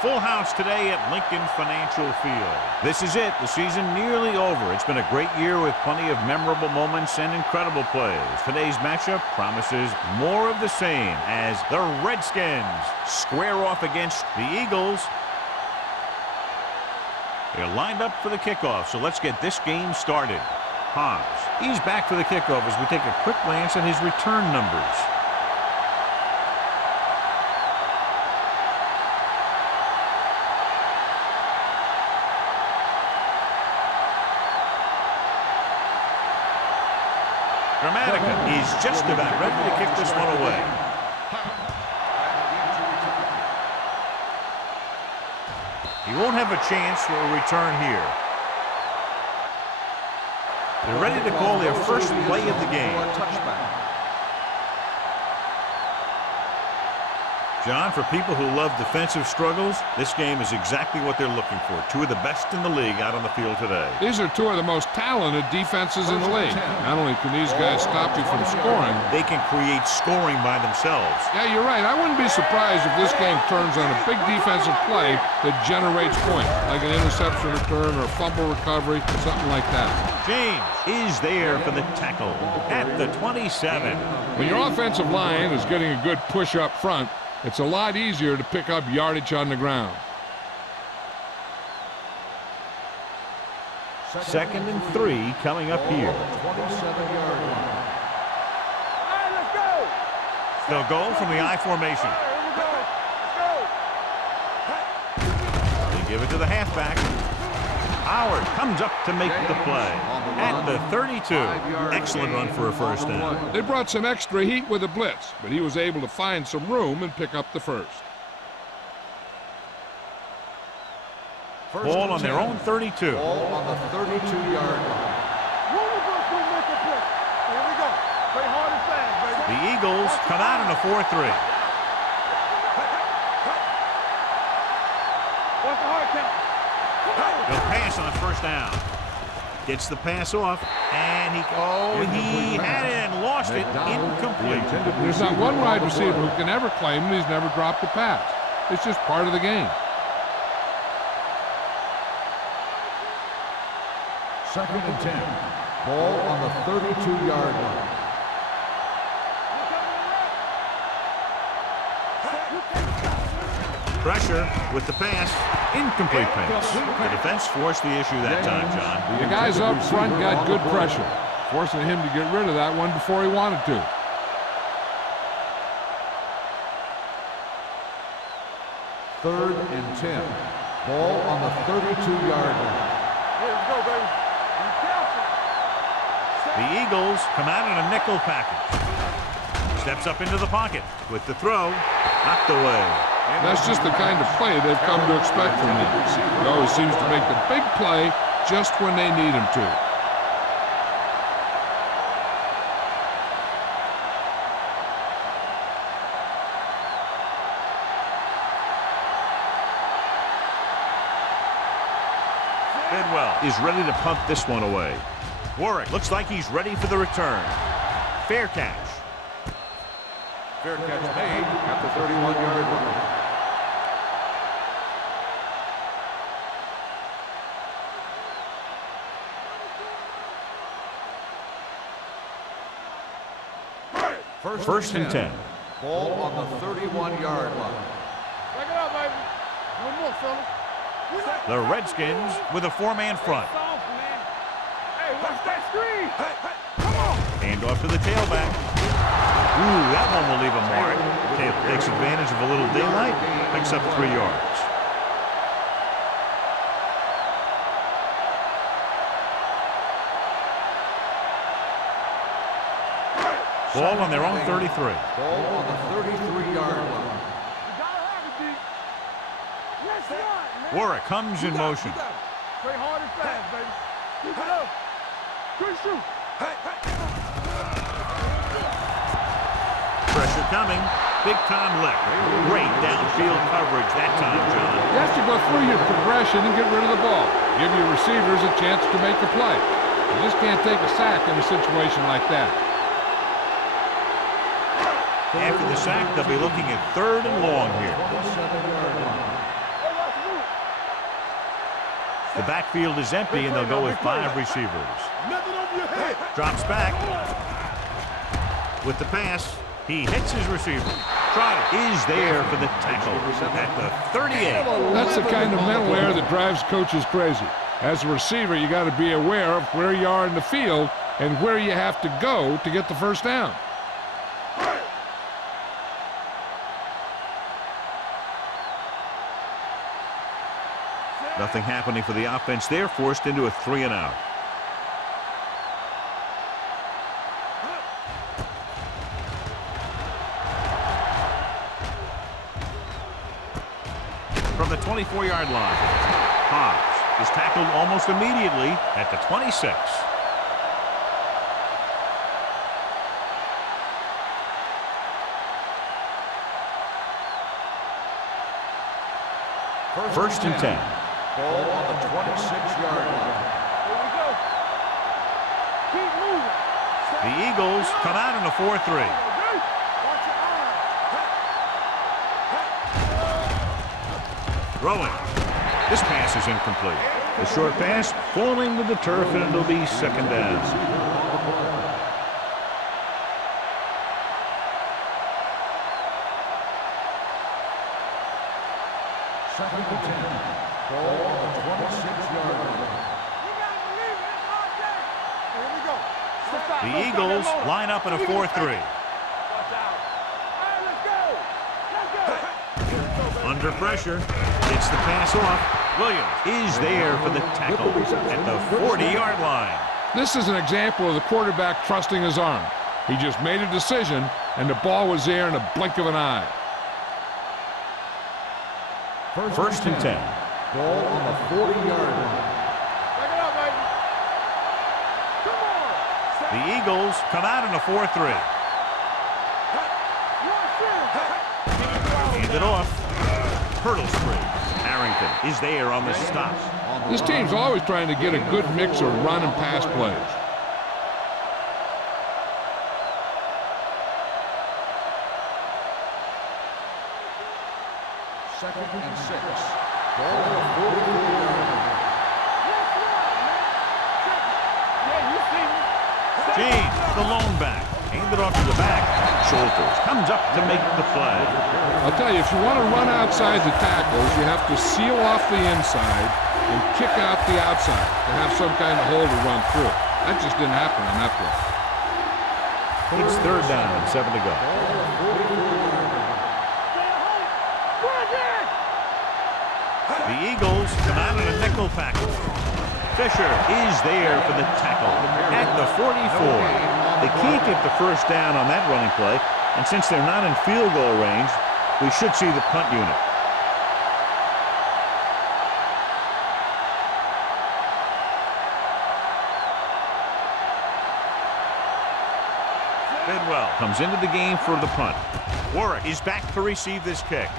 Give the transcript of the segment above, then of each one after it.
full house today at Lincoln Financial Field. This is it. The season nearly over. It's been a great year with plenty of memorable moments and incredible plays. Today's matchup promises more of the same as the Redskins square off against the Eagles. They're lined up for the kickoff, so let's get this game started. Hobbs, he's back for the kickoff as we take a quick glance at his return numbers. Dramatica is just about ready to kick this one away. He won't have a chance for a return here. They're ready to call their first play of the game. John, for people who love defensive struggles, this game is exactly what they're looking for. Two of the best in the league out on the field today. These are two of the most talented defenses in the league. Not only can these guys stop you from scoring, they can create scoring by themselves. Yeah, you're right. I wouldn't be surprised if this game turns on a big defensive play that generates points, like an interception return or a fumble recovery, something like that. James is there for the tackle at the 27. When your offensive line is getting a good push up front, it's a lot easier to pick up yardage on the ground. 2nd and 3 coming up here. They'll go from the I formation. They give it to the halfback. Howard comes up to make the play at the 32. Excellent run for a first down. They brought some extra heat with a blitz, but he was able to find some room and pick up the first. Ball on their own 32. Ball on the 32-yard line. The Eagles come out in a 4-3. He'll pass on first down. Gets the pass off, and he had it and lost it. Incomplete. There's not one wide receiver who can ever claim he's never dropped a pass. It's just part of the game. 2nd and 10. Ball on the 32-yard line. Pressure with the pass. Incomplete pass. The defense forced the issue that time, John. The guys up front got good pressure, forcing him to get rid of that one before he wanted to. Third and 10. Ball on the 32-yard line. Let's go, baby. The Eagles come out in a nickel package. Steps up into the pocket with the throw. Knocked away. That's just the kind of play they've come to expect from him. He always seems to make the big play just when they need him to. Bidwell is ready to punt this one away. Warwick looks like he's ready for the return. Fair catch. Fair catch made at the 31-yard line. First and 10. Ball on the 31-yard line. Back it up, baby. One more, fella. The Redskins with a 4-man front. Hey, watch that screen. Come on. Hand off to the tailback. Ooh, that one will leave a mark. Taylor takes advantage of a little daylight, picks up 3 yards. Ball on their own 33. Ball on the 33-yard line. You gotta have it, D. Yes, man. Warwick comes in motion. Play hard and fast, baby. Keep it up. Good shoot. Pressure coming. Big time lick. Great downfield coverage that time, John. You have to go through your progression and get rid of the ball. Give your receivers a chance to make a play. You just can't take a sack in a situation like that. After the sack, they'll be looking at 3rd and long here. The backfield is empty, and they'll go with 5 receivers. Nothing over your head. Drops back. With the pass, he hits his receiver. Trotter is there for the tackle at the 38. That's the kind of mental error that drives coaches crazy. As a receiver, you got to be aware of where you are in the field and where you have to go to get the first down. Nothing happening for the offense. They're forced into a 3-and-out. From the 24-yard line, Hobbs is tackled almost immediately at the 26. First and 10. Ball on the 26-yard line. Here we go. Keep moving. The Eagles come out in a 4-3. Watch your eyes. Throwing. This pass is incomplete. The short pass falling to the turf, and it'll be second down. Second and 10. Ball on the 26-yard line. You gotta believe it. It's our day. Here we go. The Eagles line up in a 4-3. Watch out. All right, let's go. Under pressure, gets the pass off. Williams is there for the tackle at the 40-yard line. This is an example of the quarterback trusting his arm. He just made a decision, and the ball was there in a blink of an eye. First and 10. Ball on the 40-yard line. Back it up, baby. Come on. The Eagles come out in a 4-3. Hand it off. Hurdle spree. Harrington is there on the stop. This team's always trying to get a good mix of run and pass plays. Second and 6. Ball on the 44-yard line. James, the lone back. Handed off to the back. Shoulders. Comes up to make the play. I'll tell you, if you want to run outside the tackles, you have to seal off the inside and kick out the outside to have some kind of hole to run through. That just didn't happen on that play. It's third down and 7 to go. The Eagles come out in a nickel package. Fisher is there for the tackle at the 44. They can't get the first down on that running play, and since they're not in field goal range, we should see the punt unit. Bidwell comes into the game for the punt. Warwick is back to receive this kick.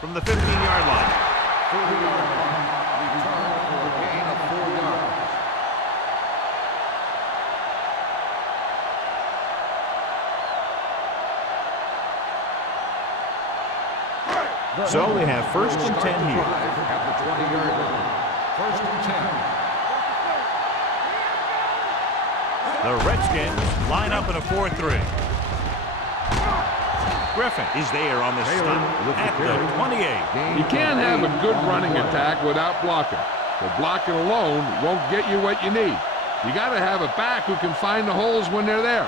From the 15-yard line. 40-yard line. Return for a gain of 4 yards. So they have first and 10 here. At the 20-yard line. First and 10. The Redskins line up in a 4-3. Griffin is there on the stop at the 28. You can't have a good running attack without blocking. But blocking alone won't get you what you need. You got to have a back who can find the holes when they're there.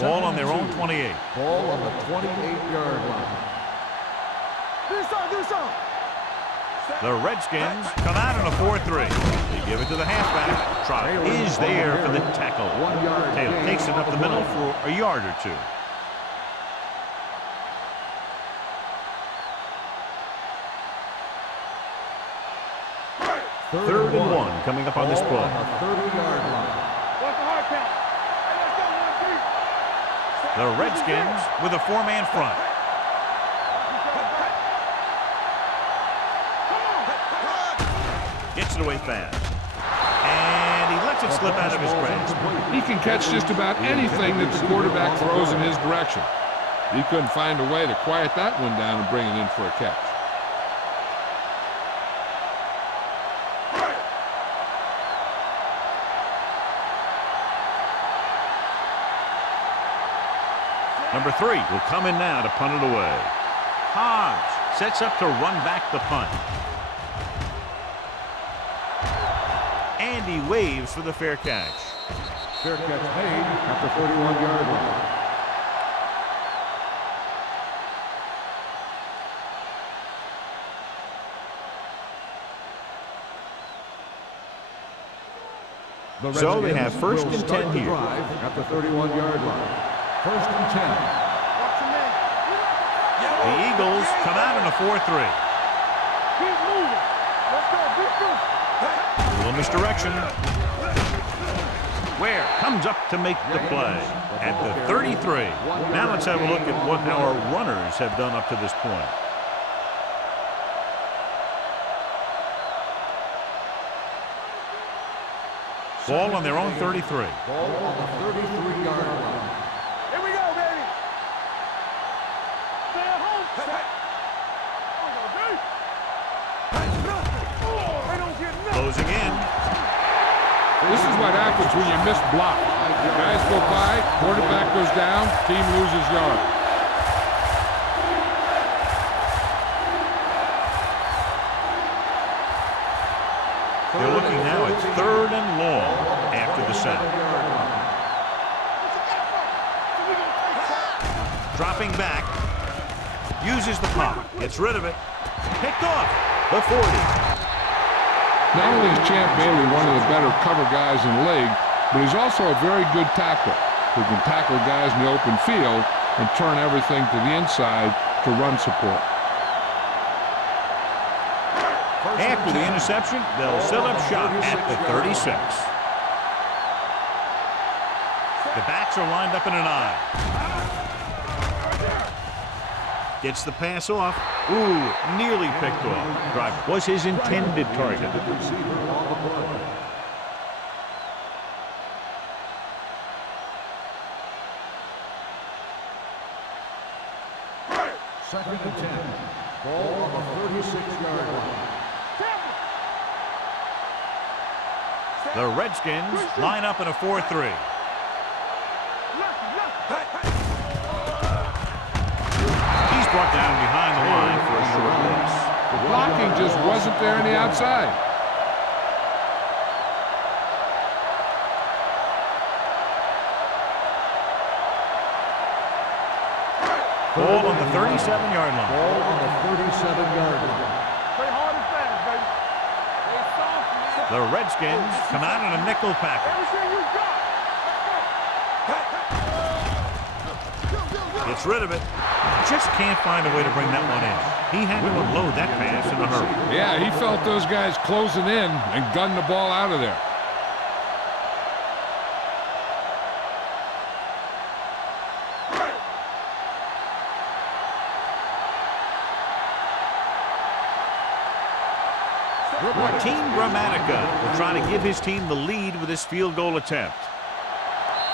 Ball on their own 28. Ball on the 28-yard line. Do something. The Redskins come out in a 4-3. They give it to the halfback. Trotter is there for the tackle. 1 yard. Taylor takes it up the middle for a yard or two. Third and 1 coming up on this play. On the 30-yard line. What's the hard count? Hey, let's go, 1-3. The Redskins with a 4-man front. Gets it away fast. And he lets it slip out of his grasp. He can catch just about anything that the quarterback throws in his direction. He couldn't find a way to quiet that one down and bring it in for a catch. Number 3 will come in now to punt it away. Hobbs sets up to run back the punt. And he waves for the fair catch. Fair catch made at the 31-yard line. So they have first and 10 here. At the 31-yard line. First and 10. The Eagles come out in a 4-3. Keep moving. Let's go. A little misdirection. Ware comes up to make the play at the 33. Now let's have a look at what our runners have done up to this point. Ball on their own 33. Ball on the 33-yard line. Here we go, baby. Stay at home. They don't get nothing. Closing in. This is what happens when you miss block. Guys go by, quarterback goes down, team loses yards. They're looking now at 3rd and long after the sack. Dropping back. Uses the pop. Gets rid of it. Picked off. The 40. Not only is Champ Bailey one of the better cover guys in the league, but he's also a very good tackler who can tackle guys in the open field and turn everything to the inside to run support. After the interception, they'll set up shop at the 36. The backs are lined up in an I. Gets the pass off. Ooh, nearly picked off. Drive was his intended target. Second and 10. Ball on the 36-yard line. The Redskins line up in a 4-3. He's brought down behind the line for a short loss. The blocking just wasn't there on the outside. Ball on the 37-yard line. Ball on the 37-yard line. Play hard and fast, baby. Stay soft, man. The Redskins come out in a nickel package. Everything you got. Gets rid of it. Just can't find a way to bring that one in. He had to unload that pass in a hurry. Yeah, he felt those guys closing in and gunned the ball out of there. Martin Gramatica will try to give his team the lead with this field goal attempt.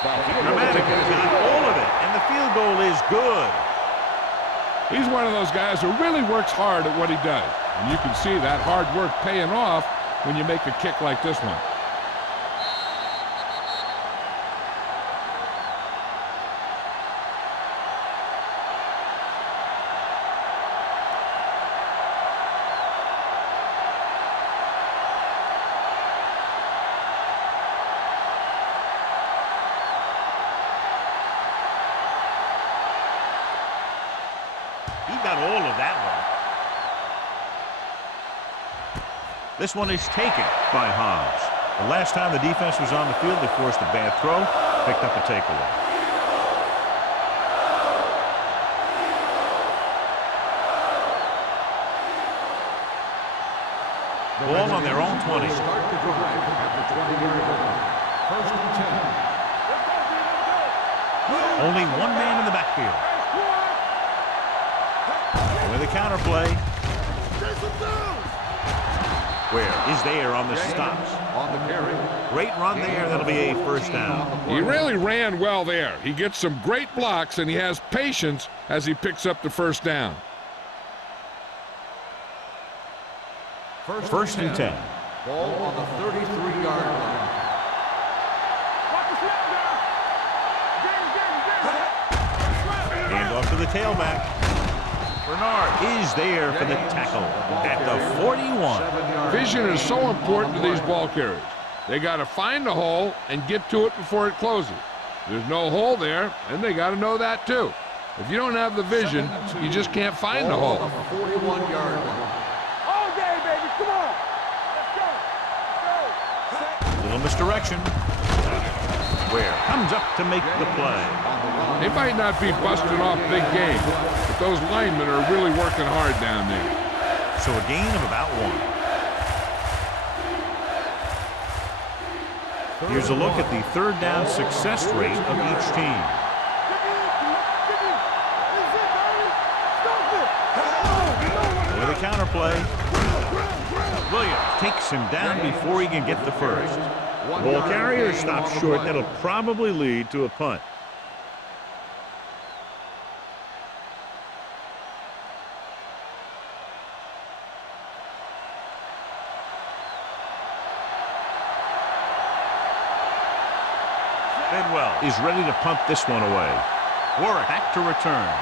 Gramatica got all of it, and the field goal is good. He's one of those guys who really works hard at what he does. And you can see that hard work paying off when you make a kick like this one. He got all of that one. This one is taken by Hobbs. The last time the defense was on the field, they forced a bad throw, picked up a takeaway. Ball on their own 20. Start the drive at the 20-yard line. First and 10. Only one man in the backfield. With a counter play. Where is there on the stops? On the carry. Great run there. That'll be a first down. He really ran well there. He gets some great blocks, and he has patience as he picks up the first down. First and 10. Ball on the 33-yard line. Watch the snap down. to the tailback. Bernard is there for the tackle at the 41. Vision is so important to these ball carriers. They got to find the hole and get to it before it closes. There's no hole there, and they got to know that too. If you don't have the vision, you just can't find the hole. 41-yard line. All day, baby. Come on. Let's go. Little misdirection. Ware comes up to make the play. They might not be busting off big games, but those linemen are really working hard down there. So a gain of about 1. Here's a look at the third down success rate of each team. With a counterplay. Williams takes him down before he can get the first. The ball carrier stops short. That'll probably lead to a punt. Bedwell is ready to punt this one away. Warwick back to return.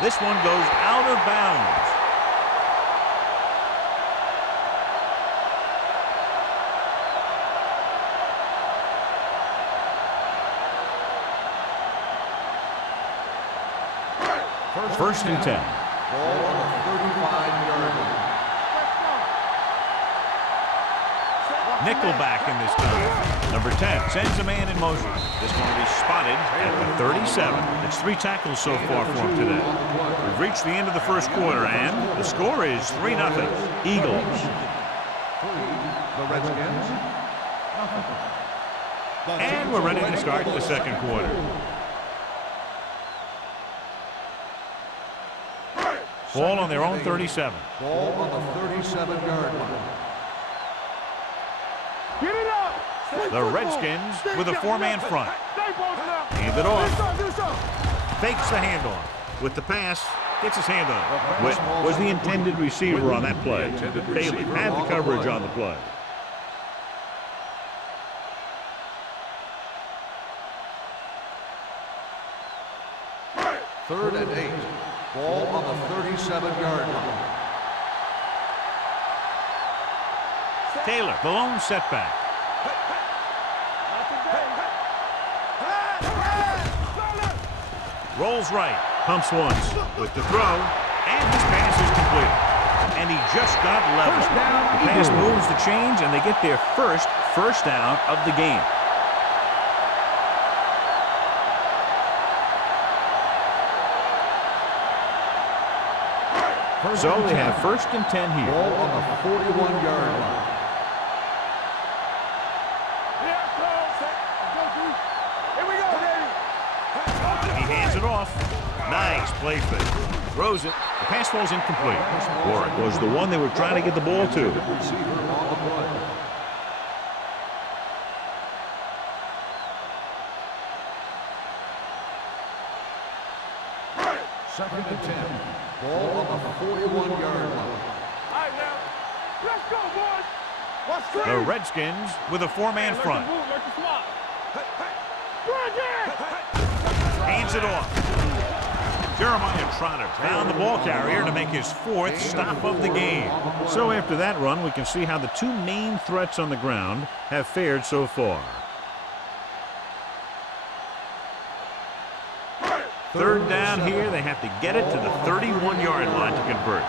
This one goes out of bounds. First and 10. Ball on the 35-yard line. Nickelback in this time. Number 10 sends a man in motion. This one will be spotted at the 37. It's 3 tackles so far for him today. We've reached the end of the first quarter, and the score is 3-0. Eagles. The Redskins. And we're ready to start the second quarter. Ball on their own 37. Ball on the 37-yard line. Get it up. The Redskins with a 4-man front. Hand it Do off. something. Fakes the handoff. With the pass, gets his hand on it. Whit was the intended receiver on that play. Bailey had the coverage on the play. Third and 8. Ball on the 37-yard line. Taylor, the lone setback. Rolls right, pumps once with the throw, and his pass is completed. And he just got level. The pass moves the chains, and they get their first down of the game. So they have first and 10 here. Ball on the 41-yard line. He hands it off. Nice play fake. Throws it. The pass falls incomplete. Warwick was the one they were trying to get the ball to. Receiver on the play. Second and 10. Ball on the 41-yard line. All right, now. Let's go, boys. What's The Redskins with a 4-man front. Hands it off. Jeremiah Trotter found the ball carrier to make his 4th stop of the game. So after that run, we can see how the 2 main threats on the ground have fared so far. Third down here, they have to get it to the 31-yard line to convert.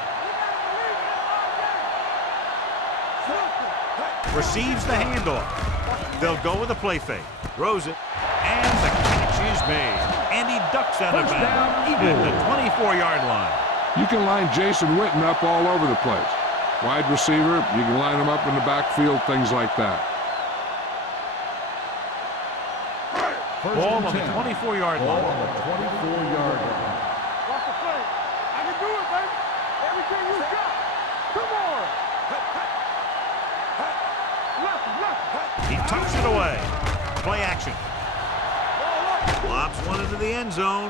Receives the handoff. They'll go with a play fake. Throws it, and the catch is made. And he ducks out of bounds at the 24-yard line. You can line Jason Witten up all over the place. Wide receiver, you can line him up in the backfield, things like that. Ball on the 24-yard Ball line. on the 24-yard line. Watch the play. I can do it, baby. Everything you got. Come on. Left. He tucks it away. Play action. Lobs one into the end zone.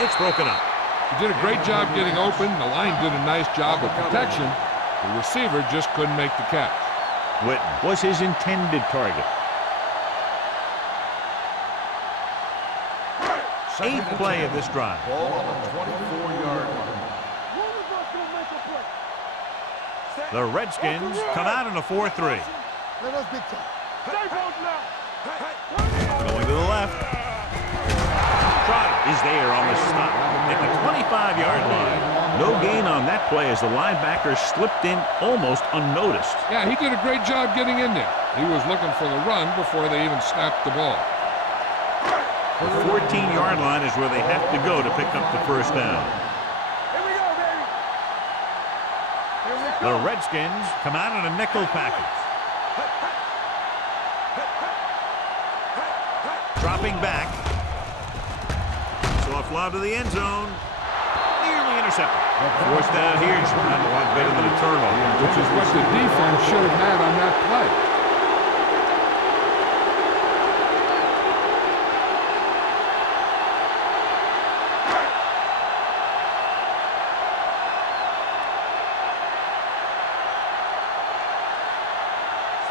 It's broken up. He did a great job getting open. The line did a nice job of protection. The receiver just couldn't make the catch. Witten was his intended target. 8th play of this drive. Ball on the 24-yard line. One of us gonna make a play. The Redskins come out in a 4-3. Let us big time. Stay bold now. Going to the left. Trotter is there on the stop at the 25-yard line. No gain on that play as the linebacker slipped in almost unnoticed. Yeah, he did a great job getting in there. He was looking for the run before they even snapped the ball. The 14-yard line is where they have to go to pick up the first down. Here we go, baby. Here we The go. Redskins come out in a nickel package. Dropping back. Soft lob to the end zone. Nearly intercepted. Fourth down here is not a lot better than a turnover. Which is what the defense should have had on that play.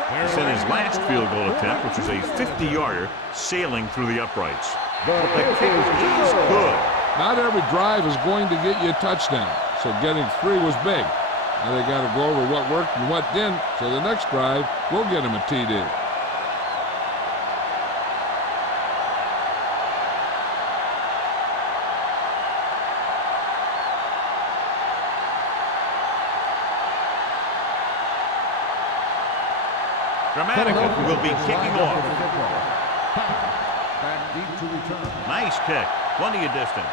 He sent his last field goal attempt, which was a 50-yarder, sailing through the uprights. The kick is good. Not every drive is going to get you a touchdown, so getting 3 was big. Now they got to go over what worked and what didn't, so the next drive will get them a TD. Dramatica will be kicking off. Back deep to return. Nice kick. Plenty of distance.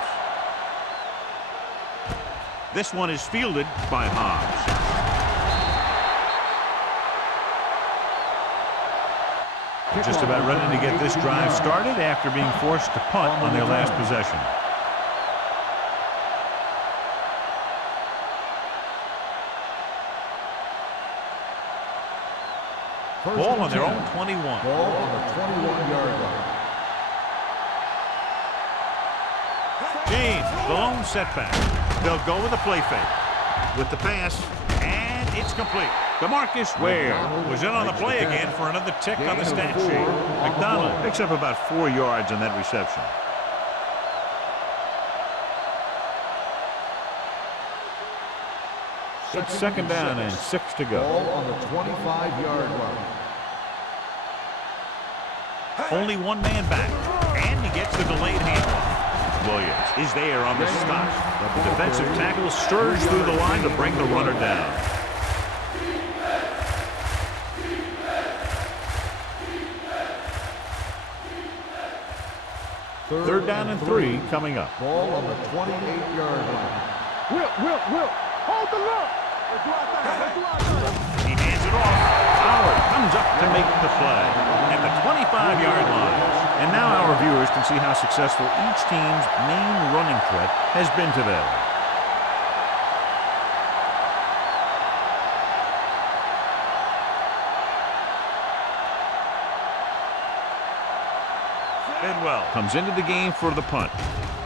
This one is fielded by Hobbs. Just about ready to get this drive started after being forced to punt on their last possession. Ball on their own 21. Ball on the 21-yard line. James, the lone setback. They'll go with a play fake. With the pass, and it's complete. DeMarcus Ware was in on the play again for another tick on the stat sheet. McDonald picks up about 4 yards on that reception. It's 2nd down and 6 to go. Ball on the 25-yard line. Only one man back, and he gets the delayed handoff. Williams is there on the stop. But the defensive tackle surged through the line to bring the runner down. Third down and 3 coming up. Ball on the 28-yard line. Will. Hold the look. Let's do our thing. Let's do our thing. He hands it off. Howard comes up to make the play at the 25-yard line. And now our viewers can see how successful each team's main running threat has been today. Bidwell comes into the game for the punt.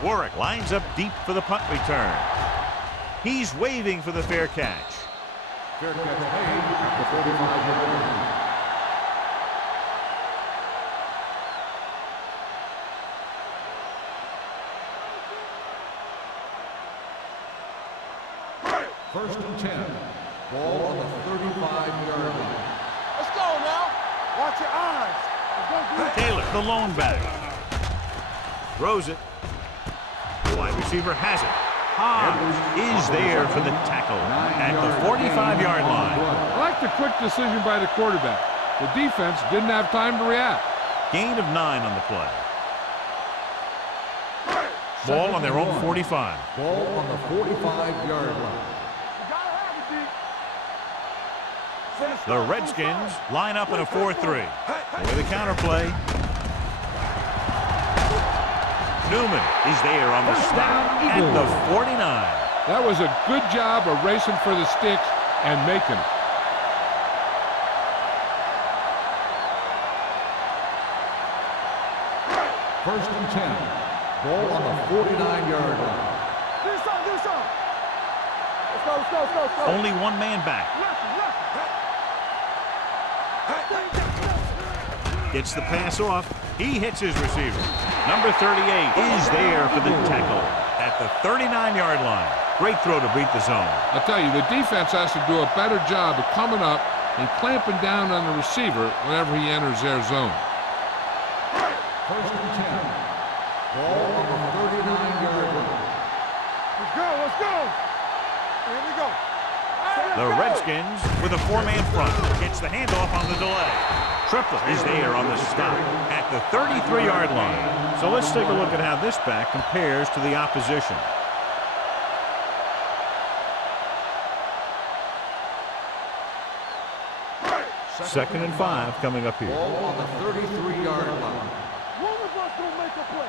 Warwick lines up deep for the punt return. He's waving for the fair catch. Fair catch made at the 45-yard line. First and 10. Ball on the 35-yard line. Let's go now. Watch your eyes. Let's go do it. Taylor, the lone back. Throws it. The wide receiver has it. Hobbs is there for the tackle at the 45-yard line. I like the quick decision by the quarterback. The defense didn't have time to react. Gain of 9 on the play. Ball on their own 45. Ball on the 45-yard line. You gotta have it, D. Finish The Redskins line up in a 4-3. With a counterplay. Newman is there on the snap at the 49. That was a good job of racing for the sticks and making it. First and 10. Ball on the 49-yard line. Do something. Let's go. Only one man back. Left. Gets the pass off. He hits his receiver. Number 38 is there for the tackle at the 39-yard line. Great throw to beat the zone. I tell you, the defense has to do a better job of coming up and clamping down on the receiver whenever he enters their zone. First and 10. Ball on the 39-yard line. Let's go, let's go. Here we go. The Redskins with a four-man front. Gets the handoff on the delay. Triplett is there on the stop at the 33-yard line. So let's take a look at how this back compares to the opposition. Second and 5 coming up here. Ball on the 33-yard line. One of us gonna make a play.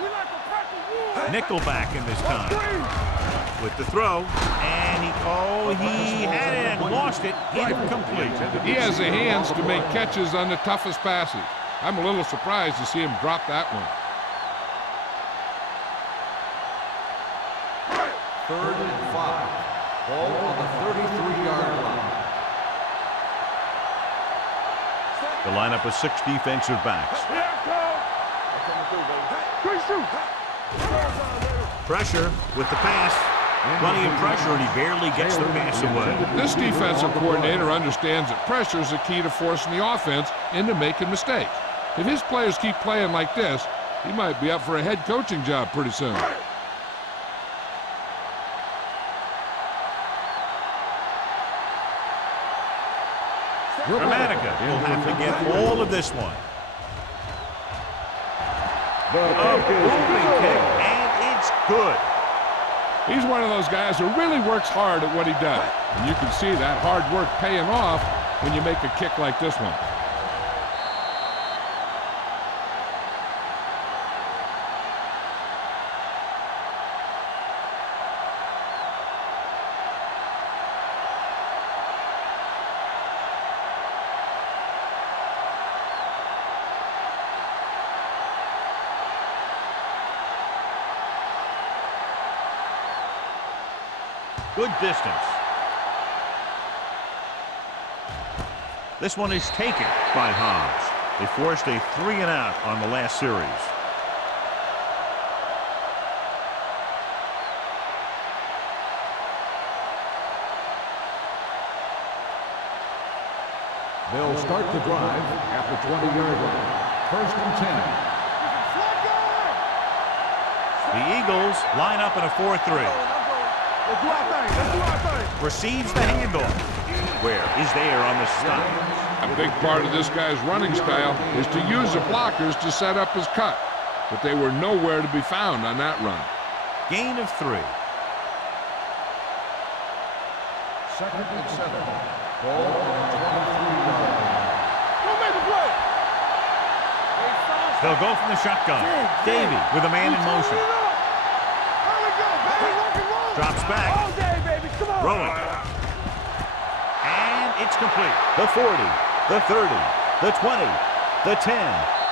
We like a practice. Nickelback in this time. With the throw, and he had it and lost it. Incomplete. He has the hands to make catches on the toughest passes. I'm a little surprised to see him drop that one. Third and 5. Ball on the 33-yard line. The lineup of 6 defensive backs. Pressure with the pass. Plenty of pressure, and he barely gets the pass away. This defensive coordinator understands that pressure is the key to forcing the offense into making mistakes. If his players keep playing like this, he might be up for a head coaching job pretty soon. Dramatica will have to get all of this one. A booming kick, and it's good. He's one of those guys who really works hard at what he does. And you can see that hard work paying off when you make a kick like this one. Good distance. This one is taken by Hobbs. They forced a 3-and-out on the last series. They'll start the drive at the 20-yard line. First and 10. The Eagles line up in a 4-3. Let's do our thing. Let's do our thing. Receives the handoff. Where is there on the stop? A big part of this guy's running style is to use the blockers to set up his cut. But they were nowhere to be found on that run. Gain of 3. Second and 7. Ball on the 23-yard line. Don't make a play. They'll go from the shotgun. Davey with a man in motion. There we go, baby. Rock and roll. Drops back. All day, baby. Come on. Rolling. And it's complete. The 40, the 30, the 20, the 10.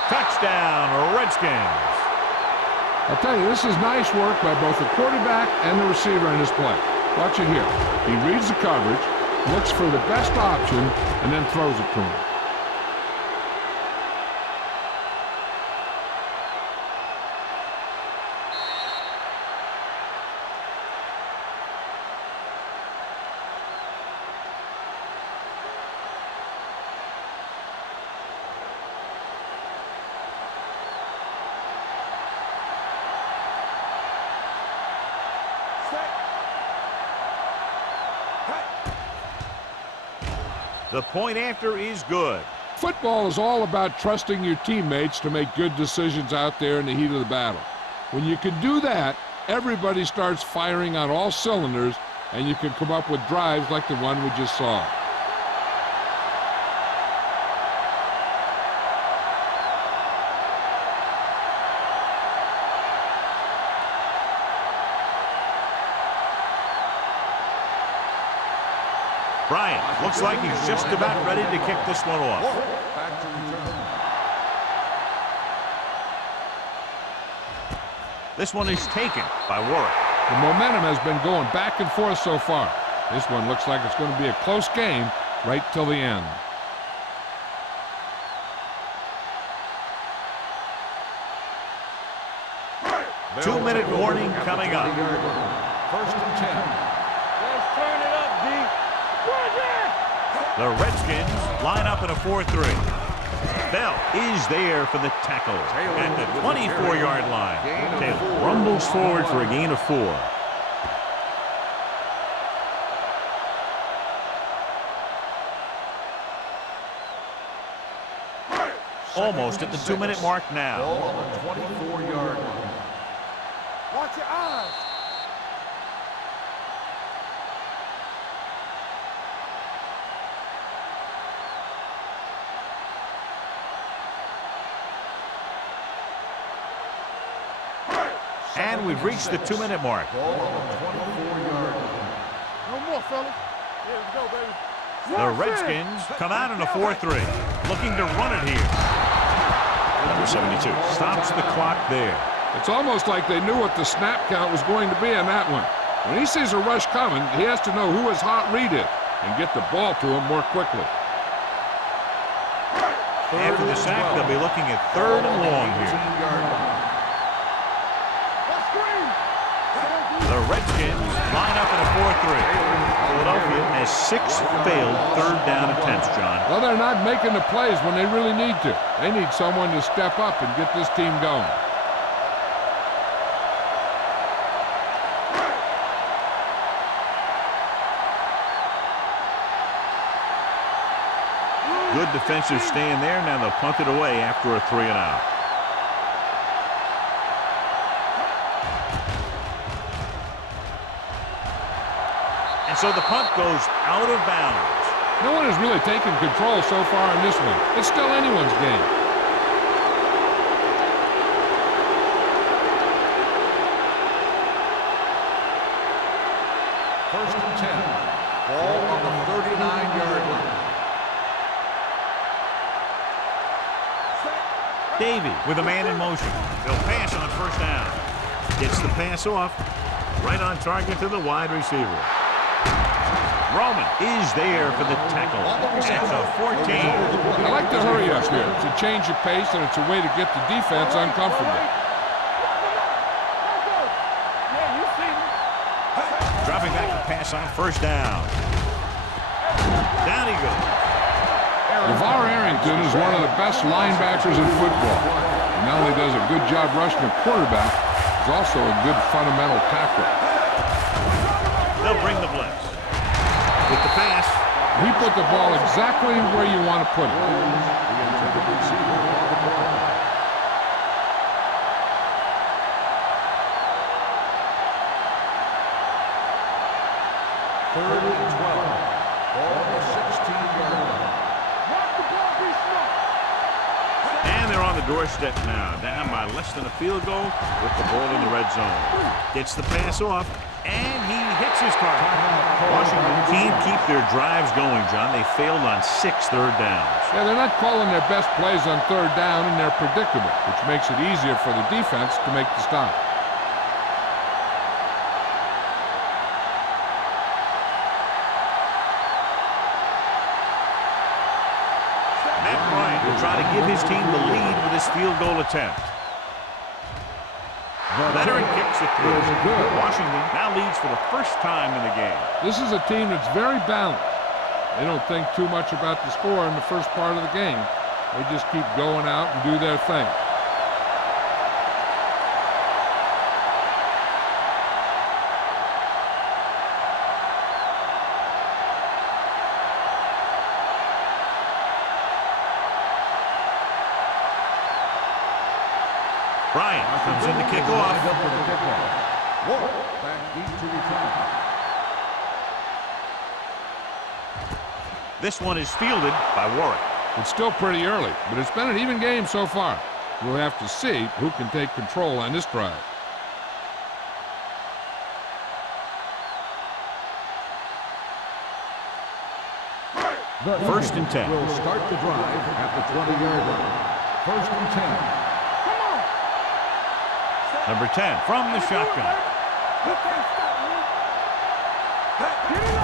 Touchdown, Redskins. I'll tell you, this is nice work by both the quarterback and the receiver in this play. Watch it here. He reads the coverage, looks for the best option, and then throws it to him. The point after is good. Football is all about trusting your teammates to make good decisions out there in the heat of the battle. When you can do that, everybody starts firing on all cylinders, and you can come up with drives like the one we just saw. Bryant looks like he's just about ready to kick this one off. Back to return. This one is taken by Warwick. The momentum has been going back and forth so far. This one looks like it's going to be a close game right till the end. 2-minute warning coming up. First and 10. Let's turn it up, D. The Redskins line up in a 4-3. Bell is there for the tackle at the 24-yard line. Taylor rumbles forward for a gain of 4. Almost at the 2-minute mark now. Ball on the 24-yard line. Watch your eyes. And we've reached the 2-minute mark. Ball on the 24-yard line. No more, fellas. Here we go, baby. The Redskins come out in a 4-3, looking to run it here. Number 72 stops the clock there. It's almost like they knew what the snap count was going to be on that one. When he sees a rush coming, he has to know who his hot read is and get the ball to him more quickly. After the sack, they'll be looking at 3rd and long here. The Redskins line up in a 4-3. Philadelphia has 6 failed 3rd down attempts, John. Well, they're not making the plays when they really need to. They need someone to step up and get this team going. Good defensive stand there. Now they'll punt it away after a 3-and-out. And so the punt goes out of bounds. No one has really taken control so far in this one. It's still anyone's game. First and 10. Ball on the 39-yard line. Davey with a man in motion. They'll pass on 1st down. Gets the pass off. Right on target to the wide receiver. Roman is there for the tackle at the 14. I like the hurry up here. It's a change of pace, and it's a way to get the defense uncomfortable. Dropping back to pass on 1st down. Down he goes. LeVar Arrington is one of the best linebackers in football. He not only does a good job rushing a quarterback, he's also a good fundamental tackler. They'll bring the blitz. With the pass. He put the ball exactly where you want to put it. Third and 12. Ball on the 16-yard line. And they're on the doorstep now, down by less than a field goal with the ball in the red zone. Gets the pass off, and he hits his target. Washington can't keep their drives going, John. They failed on 6 third downs. Yeah, they're not calling their best plays on 3rd down, and they're predictable, which makes it easier for the defense to make the stop. Matt Bryant will try to give his team the lead with his field goal attempt. Leonard kicks it through. Washington now leads for the first time in the game. This is a team that's very balanced. They don't think too much about the score in the first part of the game. They just keep going out and do their thing. Bryant comes in to kick off. Back deep to return. This one is fielded by Warwick. It's still pretty early, but it's been an even game so far. We'll have to see who can take control on this drive. First and 10. Will start the drive at the 20-yard line. First and 10. Number 10 from the shotgun.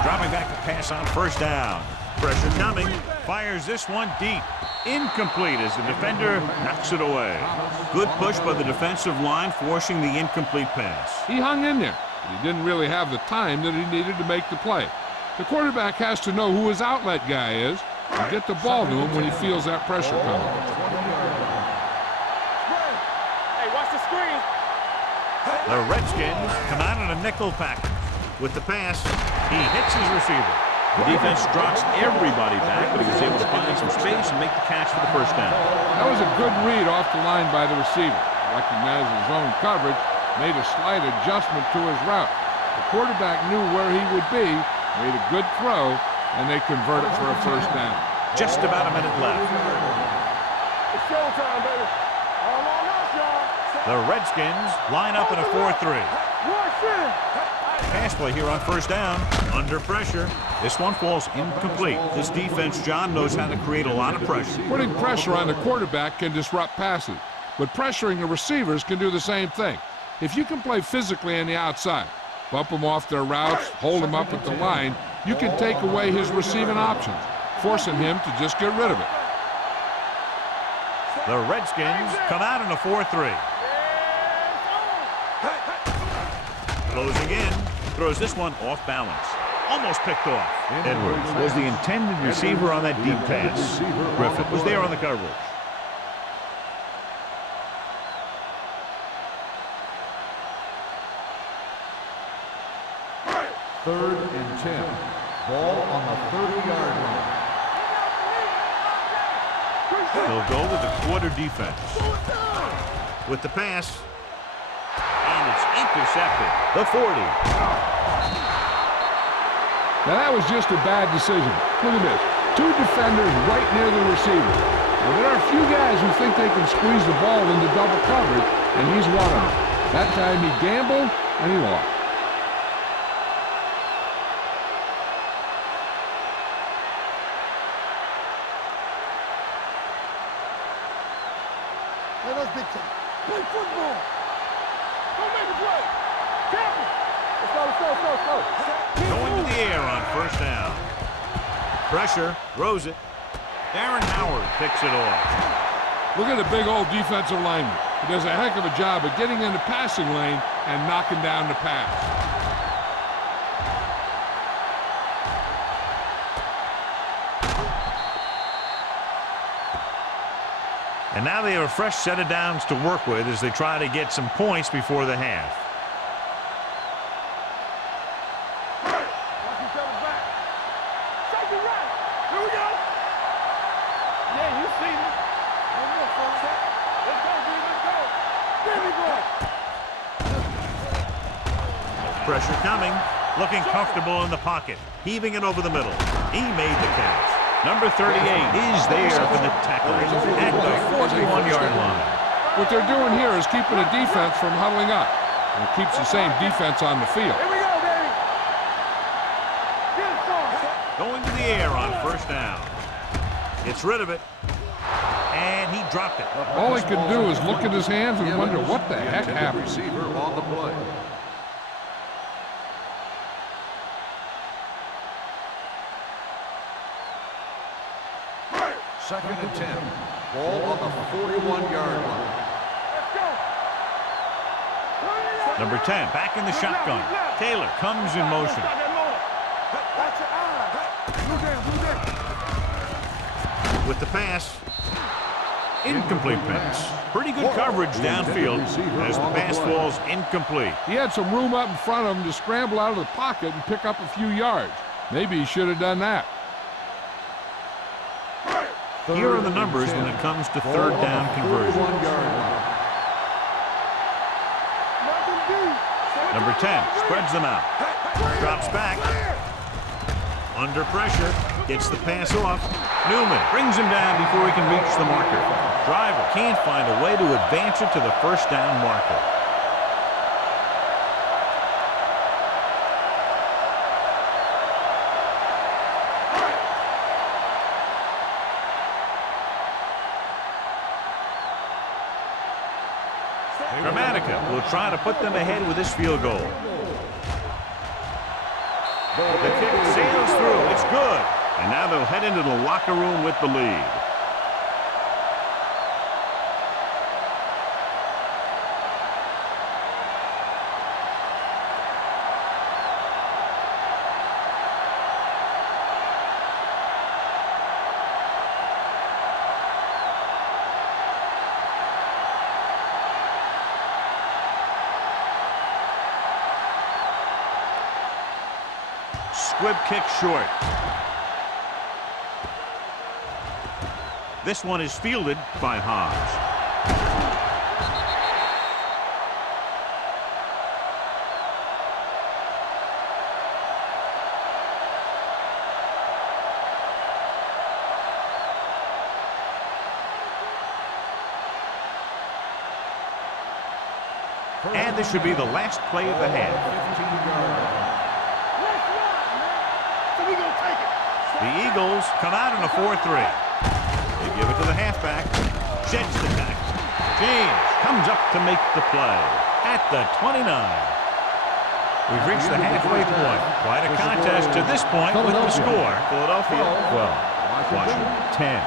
Dropping back to pass on 1st down. Pressure coming. Fires this one deep. Incomplete as the defender knocks it away. Good push by the defensive line, forcing the incomplete pass. He hung in there, but he didn't really have the time that he needed to make the play. The quarterback has to know who his outlet guy is and get the ball to him when he feels that pressure coming. Hey, watch the screen. The Redskins come out in a nickel package. With the pass, he hits his receiver. The defense drops everybody back, but he was able to find some space and make the catch for the first down. That was a good read off the line by the receiver. Recognized his own coverage, made a slight adjustment to his route. The quarterback knew where he would be, made a good throw, and they convert it for a first down. Just about a minute left. It's showtime, baby. All on us, y'all. The Redskins line up in a 4-3. Rush in. Pass play here on first down. Under pressure. This one falls incomplete. This defense, John, knows how to create a lot of pressure. Putting pressure on the quarterback can disrupt passes, but pressuring the receivers can do the same thing. If you can play physically on the outside, bump them off their routes, hold them up at the line, you can take away his receiving options, forcing him to just get rid of it. The Redskins come out in a 4-3. Closing in. Throws this one off balance. Almost picked off. Edwards was the intended receiver on that deep pass. Griffin was there on the coverage. Third and 10. Ball on the 30-yard line. They'll go with the quarter defense. With the pass. And it's intercepted. The 40. Now that was just a bad decision. Look at this. Two defenders right near the receiver. Well, there are a few guys who think they can squeeze the ball into double coverage, and he's one of them. That time he gambled, and he lost. Let us big time. Play football. Go make a play. Tackle. Let's go. Going to the air on first down. Pressure. Throws it. Darren Howard picks it off. Look at the big old defensive lineman. He does a heck of a job of getting in the passing lane and knocking down the pass. And now they have a fresh set of downs to work with as they try to get some points before the half. Watch each other back. Shake it right. Here we go. Yeah, you see me. One more, folks. Let's go, B. Let's go. Billy boy. Pressure coming. Looking comfortable in the pocket. Heaving it over the middle. He made the catch. Number 38 is there for the tackle at the 41-yard line. What they're doing here is keeping the defense from huddling up. And it keeps the same defense on the field. Here we go, baby. Get it, son. Going to the air on first down. Gets rid of it. And he dropped it. All he can do is look at his hands and wonder what the heck happened. Receiver on the play. Second and 10. Ball on the 41-yard line. Let's go. Number 10 back in the shotgun. Taylor comes in motion. Watch your eyes. Blue down. With the pass. Incomplete pass. Pretty good coverage downfield as the pass falls incomplete. He had some room up in front of him to scramble out of the pocket and pick up a few yards. Maybe he should have done that. Here are the numbers when it comes to third down conversion. Number 10 spreads them out. Drops back. Under pressure. Gets the pass off. Newman brings him down before he can reach the marker. Driver can't find a way to advance it to the first down marker. Gramatica will try to put them ahead with this field goal. The kick sails through. It's good. And now they'll head into the locker room with the lead. Squib kick short. This one is fielded by Hobbs. And this should be the last play of the half. The Eagles come out in a 4-3. They give it to the halfback. Sheds the tackle. James comes up to make the play at the 29. We've reached the halfway point. Quite a contest to this point with the score. Philadelphia 12, Washington 10.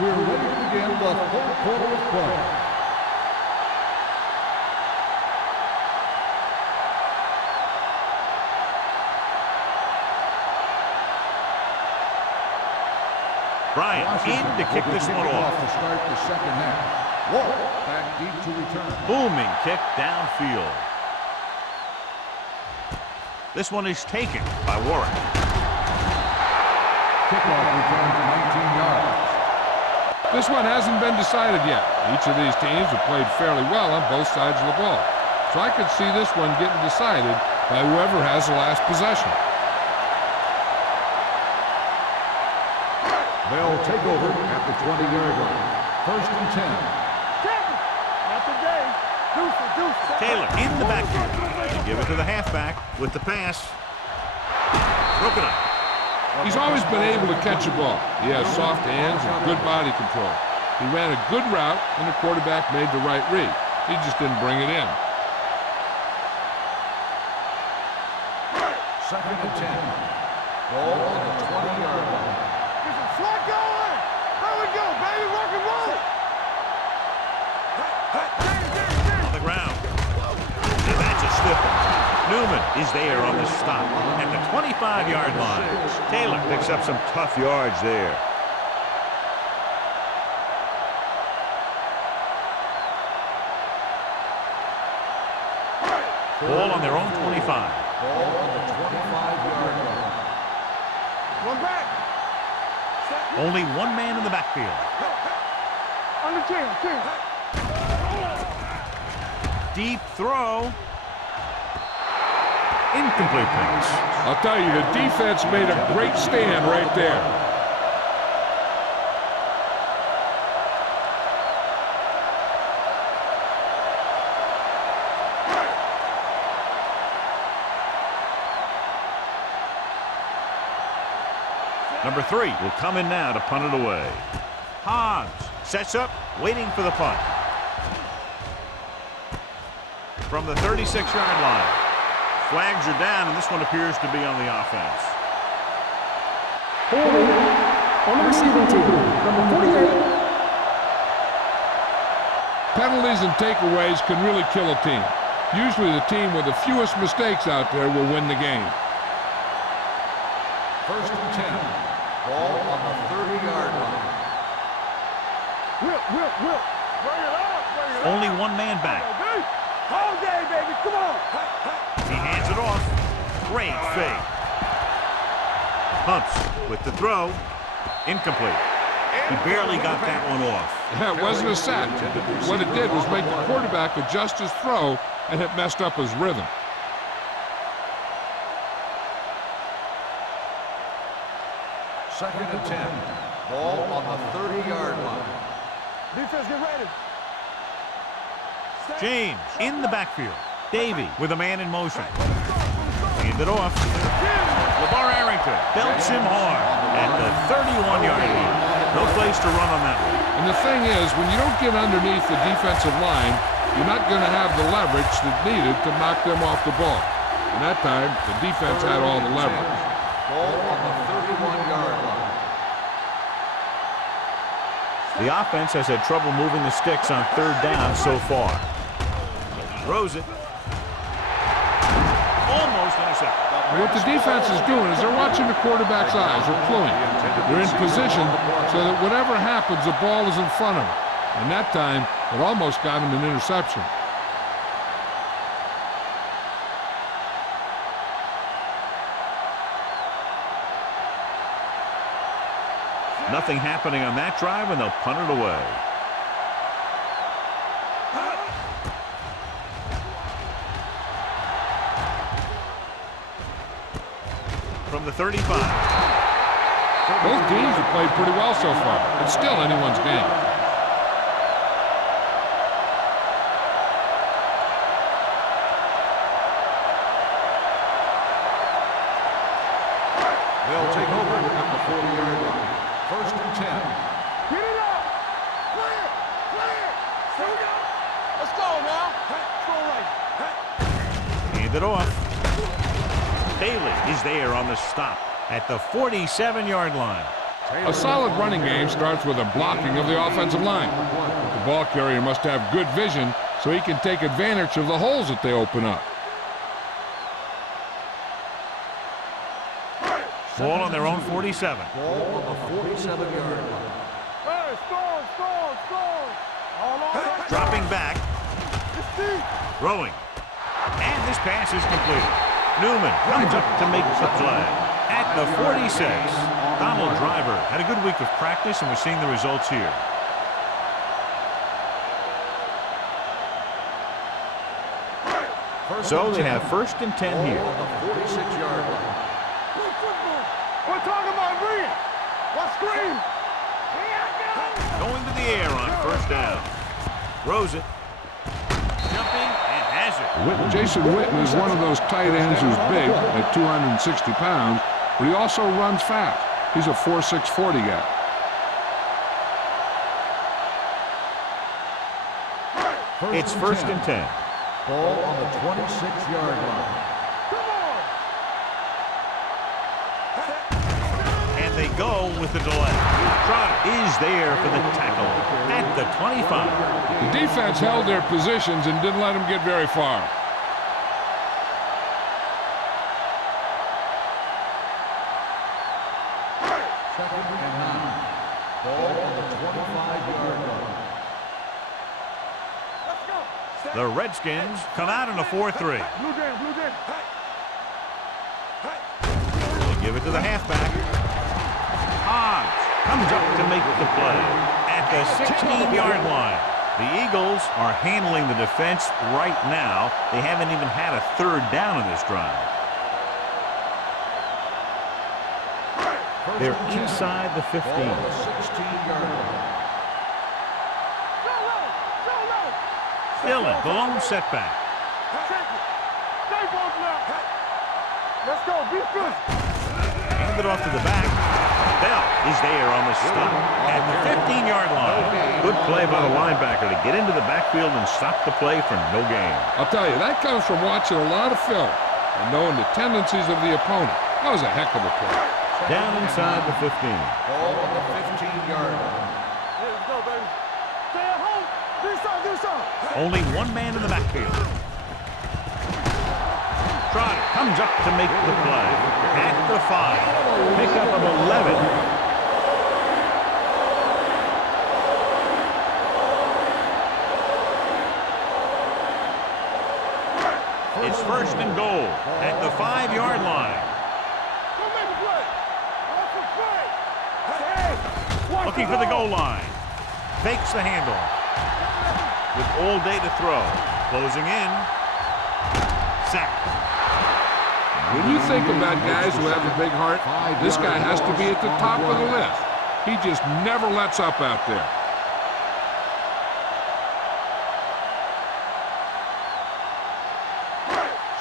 We're ready to begin the third quarter of play. Bryant in to kick this one off. To start the second half. Whoa, back deep to return. Booming kick downfield. This one is taken by Warwick. Kickoff return to 19 yards. This one hasn't been decided yet. Each of these teams have played fairly well on both sides of the ball. So I could see this one getting decided by whoever has the last possession. They'll take over at the 20-yard line. First and 10. Not today. Deuce. Taylor in the backfield. They give it to the halfback with the pass. Broken up. He's always been able to catch a ball. He has soft hands and good body control. He ran a good route, and the quarterback made the right read. He just didn't bring it in. Second and 10. Ball on the 20-yard line. Slot going! There we go, baby! Rock and roll! On the ground. And that's a stiff one. Newman is there on the stop at the 25-yard line. Taylor picks up some tough yards there. Ball on their own 25. Ball on the 25-yard line. One back. Only one man in the backfield. Under 10. Deep throw. Incomplete pass. I'll tell you, the defense made a great stand right there. Number 3 will come in now to punt it away. Hobbs sets up, waiting for the punt. From the 36-yard line. Flags are down, and this one appears to be on the offense. Holding on the receiving team, number 48. Penalties and takeaways can really kill a team. Usually the team with the fewest mistakes out there will win the game. First and 10. Ball on the 30-yard line. Whip. Bring it up. Only one man back. All day, baby. Come on. He hands it off. Great fake. Pumps with the throw. Incomplete. He barely got that one off. Yeah, it wasn't a sack. What it did was make the quarterback adjust his throw, and it messed up his rhythm. Second and 10. Ball on the 30-yard line. Defense, get ready. James in the backfield. Davey with a man in motion. Hand it off. LeVar Arrington belts him hard at the 31-yard line. No place to run on that one. And the thing is, when you don't get underneath the defensive line, you're not going to have the leverage that's needed to knock them off the ball. And that time, the defense had all the leverage. Ball on the 31-yard line. The offense has had trouble moving the sticks on third down so far. Throws it. Almost intercepted. What the defense is doing is they're watching the quarterback's eyes. They're cluing. They're in position so that whatever happens, the ball is in front of them. And that time, it almost got him an interception. Nothing happening on that drive, and they'll punt it away. From the 35. Both teams have played pretty well so far. It's still anyone's game. They'll take over at the 40-yard line. First and 10. Get it up. Clear. Clear. Here we go. Let's go now. Let's go right. Hand it off. Bailey is there on the stop at the 47-yard line. A solid running game starts with a blocking of the offensive line. The ball carrier must have good vision so he can take advantage of the holes that they open up. Ball on their own 47. Ball on the 47-yard line. Hey, score. All on. Dropping back. It's deep. Throwing. And this pass is completed. Newman comes up to make the play at the 46. Donald Driver had a good week of practice, and we're seeing the results here. So they have first and 10 here. On the 46-yard line. We're talking about Reed. What screen? Going to the air on first down. Throws it. Jumping and has it. Jason Witten is one of those tight ends who's big at 260 pounds, but he also runs fast. He's a 4.6 40 guy. It's first and 10. Ball on the 26-yard line. And they go with the delay. Trotter is there for the tackle at the 25. The defense held their positions and didn't let them get very far. Second and 9. Ball on the 25-yard line. Let's go. The Redskins come out in a 4-3. Blue game. They give it to the halfback. Hobbs comes up to make the play at the 16-yard line. The Eagles are handling the defense right now. They haven't even had a third down in this drive. They're inside the 15. Ball on the 16-yard line. Dillon, the lone setback. Stay both now. Let's go. Be good. Hand it off to the back. Bell is there on the stop at the 15-yard line. Good play by the linebacker to get into the backfield and stop the play for no gain. I'll tell you, that comes from watching a lot of film and knowing the tendencies of the opponent. That was a heck of a play. Down inside the 15. Ball on the 15-yard line. Here we go, baby. Stay at home. Do something. Only one man in the backfield. Trotter comes up to make the play at the 5. Pickup of 11. It's first and goal at the 5-yard line. Go make a play. Awesome play. Hey. Looking for the goal line. Fakes the handoff. With all day to throw. Closing in. Sacked. When you think about guys who have a big heart, this guy has to be at the top of the list. He just never lets up out there.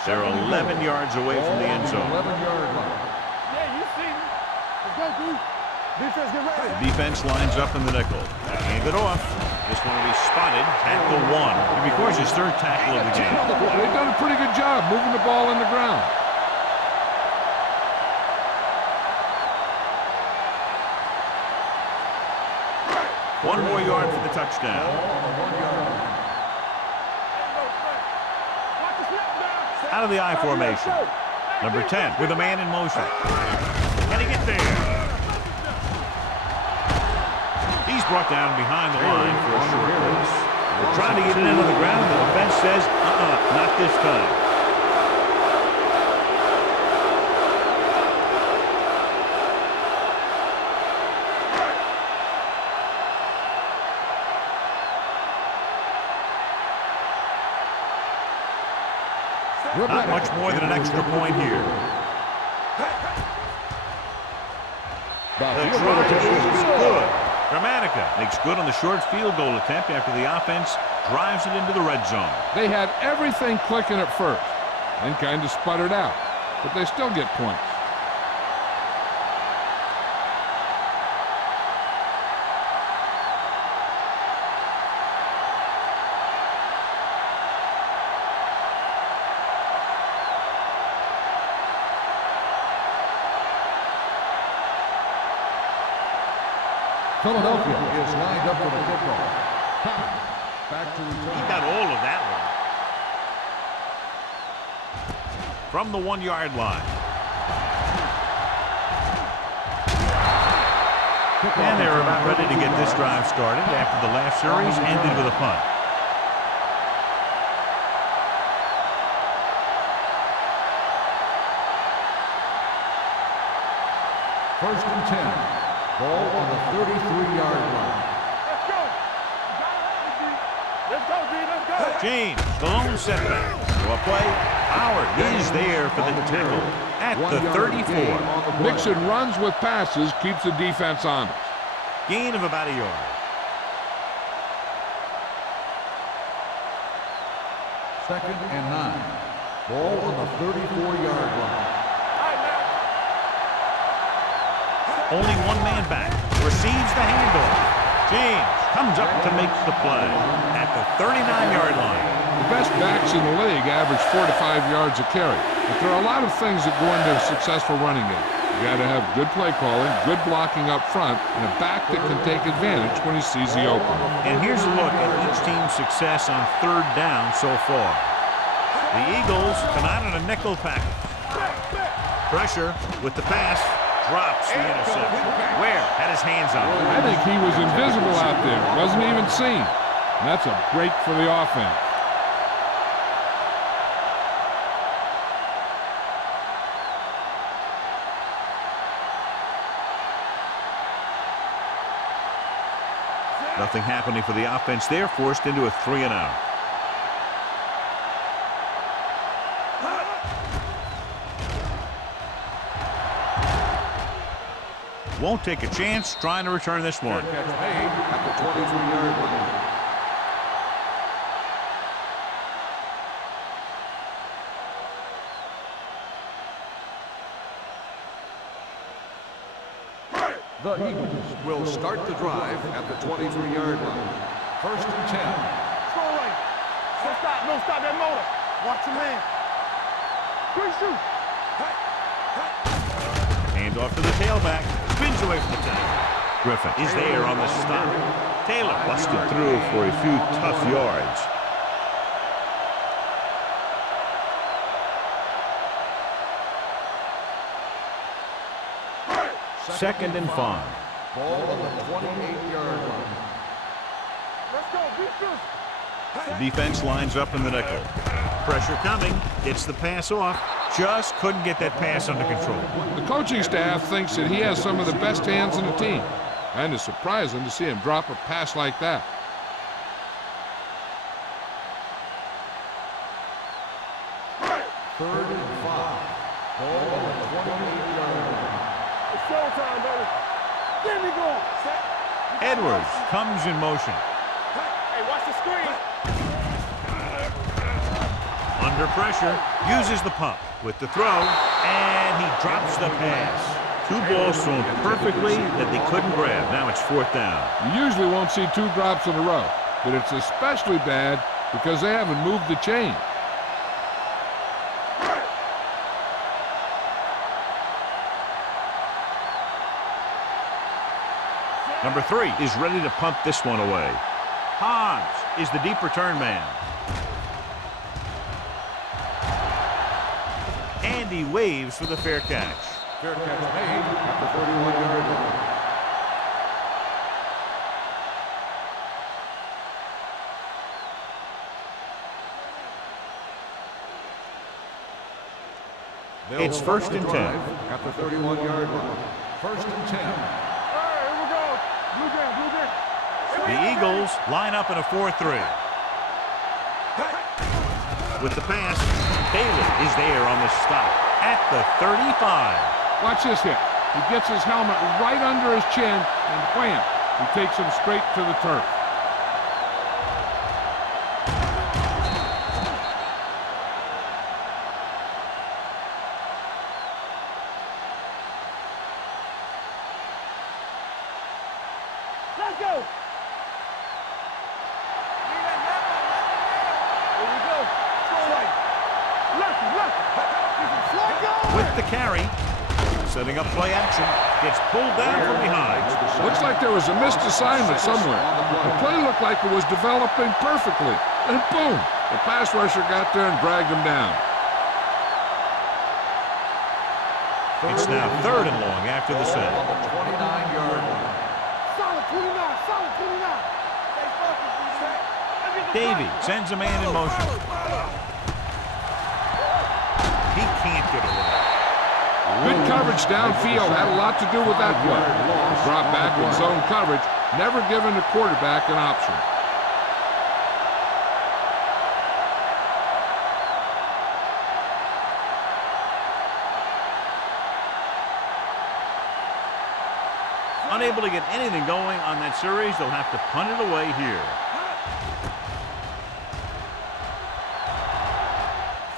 They're 11 yards away from the end zone. 11-yard line. Yeah, you see me. Let's go, dude. Defense, get ready. The defense lines up in the nickel. Hand it off. This one will be spotted at the 1. It records his 3rd tackle of the game. They've done a pretty good job moving the ball in the ground. One more yard for the touchdown. Out of the I formation. Number 10 with a man in motion. Can he get there? He's brought down behind the line for a short pass. They're trying to get it into the ground, and the defense says, not this time. Not much more than an extra point here. The try is good. Gramatica makes good on the short field goal attempt after the offense drives it into the red zone. They had everything clicking at first and kind of sputtered out, but they still get points. Philadelphia is lined up for the kickoff. Back to return. He got all of that one. From the 1-yard line. And they're about ready to get this drive started after the last series ended with a punt. First and 10. Ball on the 33-yard line. Let's go. Let's go, D. Let's go. James, the lone setback. So a play. Howard is there for the tackle at the 34. Mixing runs with passes keeps the defense honest. Gain of about a yard. Second and 9. Ball on the 34-yard line. Only one man back. Receives the handoff. James comes up to make the play at the 39-yard line. The best backs in the league average 4 to 5 yards a carry. But there are a lot of things that go into a successful running game. You got to have good play calling, good blocking up front, and a back that can take advantage when he sees the opening. And here's a look at each team's success on 3rd down so far. The Eagles come out in a nickel package. Pressure with the pass. Drops the interception. Ware had his hands on it. I think he was invisible out there. Wasn't even seen. And that's a break for the offense. Nothing happening for the offense there. Forced into a 3-and-out. Won't take a chance trying to return this one. Catch made at the 23-yard line. The Eagles will start the drive at the 23-yard line. First and 10. Go right. No stop that motor. Watch your man. Quick shoot. Hand off to the tailback. Spins away from the tackle. Griffin is there on the stop. Taylor busted through for a few tough yards. Second and 5. Ball on the 28-yard line. Let's go. Defense. The defense lines up in the nickel. Pressure coming. Gets the pass off. Just couldn't get that pass under control. The coaching staff thinks that he has some of the best hands in the team. And it's surprising to see him drop a pass like that. Third and 5. Ball on the 28-yard line. It's showtime, baby. There we go. Edwards comes in motion. Hey, watch the screen. Under pressure, uses the pump with the throw, and he drops the pass. Two balls thrown perfectly that they couldn't grab. Now it's 4th down. You usually won't see 2 drops in a row, but it's especially bad because they haven't moved the chain. Number 3 is ready to punt this one away. Hans is the deep return man. And he waves for the fair catch. Fair catch made at the 31-yard line. It's 1st and 10. At the 31-yard line. 1st and 10. Here we go. Blue game, blue game. The Eagles line up in a 4-3. With the pass, Taylor is there on the stop at the 35. Watch this hit. He gets his helmet right under his chin, and wham, he takes him straight to the turf. Let's go. Here we go. Go away. Lucky. With the carry, setting up play action, gets pulled down from behind. Looks like there was a missed assignment somewhere. The play looked like it was developing perfectly. And boom, the pass rusher got there and dragged him down. It's now 3rd and long after the set. On the 29-yard line. Solid 29. Solid 29. Stay focused. Davey sends a man in motion. He can't get away. Good coverage downfield had a lot to do with that play. Drop back in zone coverage, never giving the quarterback an option. Unable to get anything going on that series, they'll have to punt it away here.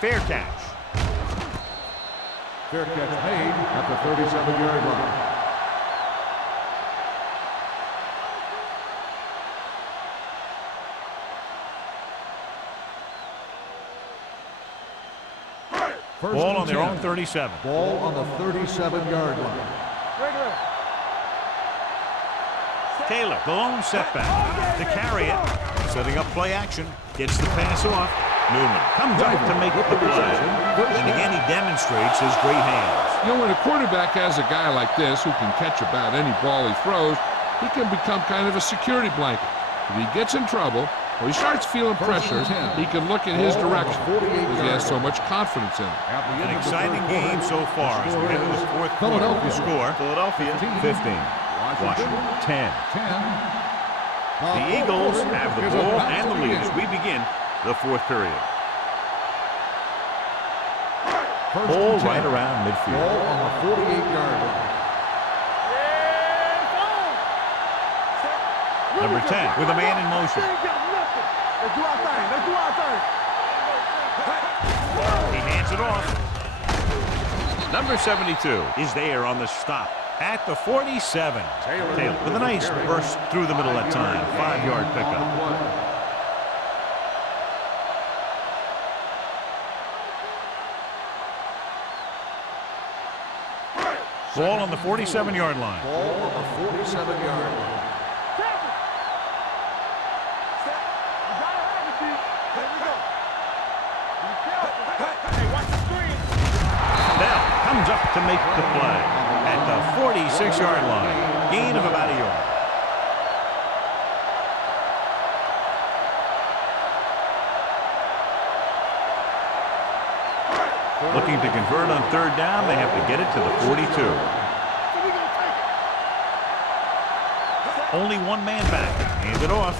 Fair catch. Fair catch made at the 37-yard line. Ball on their own 37. Ball on the 37-yard line. Taylor, the lone setback to carry it, setting up play action, gets the pass off. Newman comes up to make the play, and again he demonstrates his great hands. You know, when a quarterback has a guy like this who can catch about any ball he throws, he can become kind of a security blanket. If he gets in trouble or he starts feeling pressure, he can look in his direction because he has so much confidence in him. An exciting game so far as we head to the 4th quarter. The score, Philadelphia 15, Washington 10. The Eagles have the ball and the lead as we begin the 4th period. Ball right around midfield. Ball on the 48-yard line. Number 10 with a man in motion. Let's do our thing. Let's do our thing. He hands it off. Number 72 is there on the stop at the 47. Taylor with a nice burst through the middle that time. 5-yard pickup. Ball on the 47-yard line. Ball on the 47-yard line. Bell comes up to make the play at the 46-yard line. Gain of about a yard. Looking to convert on 3rd down, they have to get it to the 42. Only one man back. Hand it off.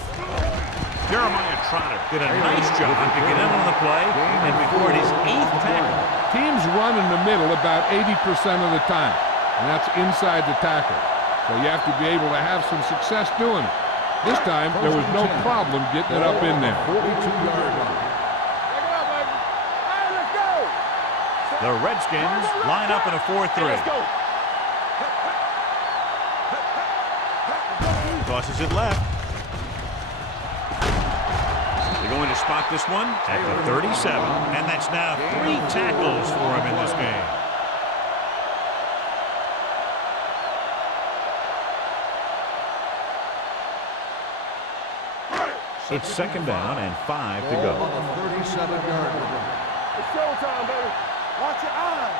Jeremiah Trotter did a nice job to get in on the play and record his 8th tackle. Teams run in the middle about 80% of the time, and that's inside the tackle. So you have to be able to have some success doing it. This time, there was no problem getting it up in there. 42-yard line. The Redskins line up in a 4-3. Tosses it left. They're going to spot this one at the 37. And that's now 3 tackles for him in this game. It's second down and 5 to go. Ball on the 37-yard line. It's showtime, baby. Watch your eyes.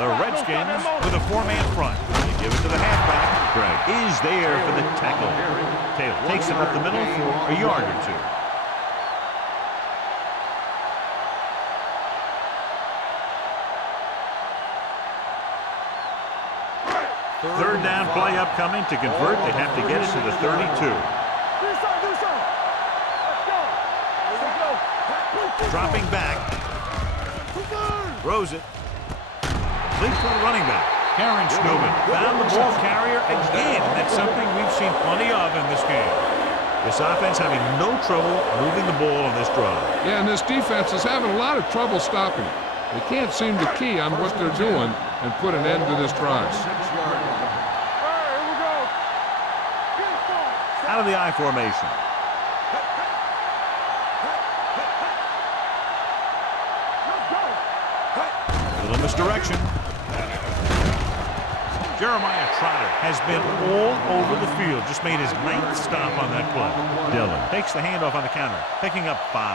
The Redskins with a 4-man front. They give it to the halfback. Greg is there for the tackle. Taylor takes it up the middle for a yard or 2. Third down play upcoming. To convert, they have to get it to the 32. Do something, do something. Let's go. Here we go. Dropping back. Throws it. Complete to the running back. Karen Newman found the ball carrier again. That's something we've seen plenty of in this game. This offense having no trouble moving the ball on this drive. Yeah, and this defense is having a lot of trouble stopping it. They can't seem to key on what they're doing and put an end to this drive. 6-yard line. All right, here we go. Get it started. Out of the I formation. Let's go. Little misdirection. Jeremiah Trotter has been all over the field. Just made his 9th stop on that play. Dillon takes the handoff on the counter, picking up 5.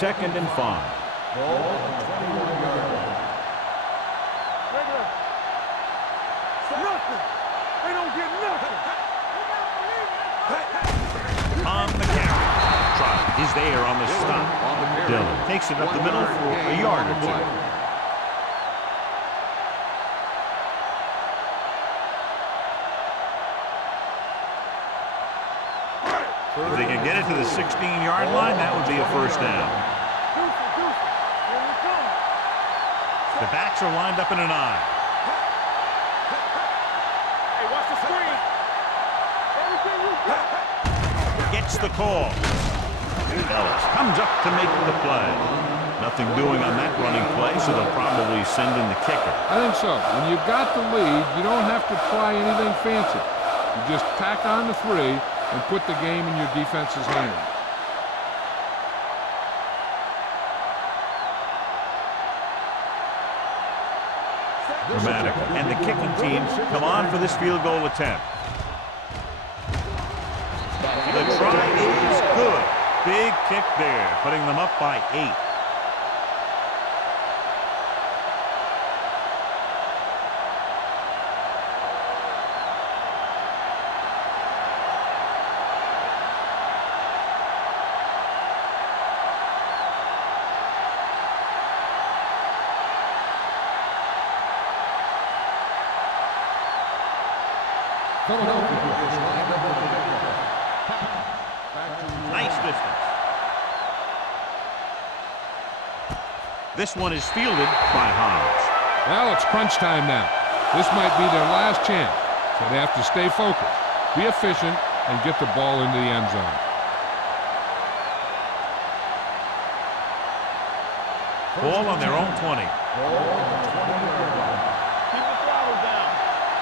Second and 5. Ball on the 21-yard line. Regular. Nothing. They don't get nothing. On the carry. Trotter is there on the stop. Dillon takes it up the middle for a yard or 2. If they can get it to the 16-yard line, that would be a first down. Here we come. The backs are lined up in an I. Hey, watch the screen. Everything you got. Gets the call. Ellis comes up to make the play. Nothing doing on that running play, so they'll probably send in the kicker. I think so. When you've got the lead, you don't have to try anything fancy. You just tack on the 3 and put the game in your defense's hands. Dramatic. And the kicking team come on for this field goal attempt. The try is good. Big kick there, putting them up by 8. Nice distance. This one is fielded by Hobbs. Well, it's crunch time now. This might be their last chance, so they have to stay focused, be efficient, and get the ball into the end zone. Ball on their own 20. Ball on the 20-yard line. Keep the throttle down.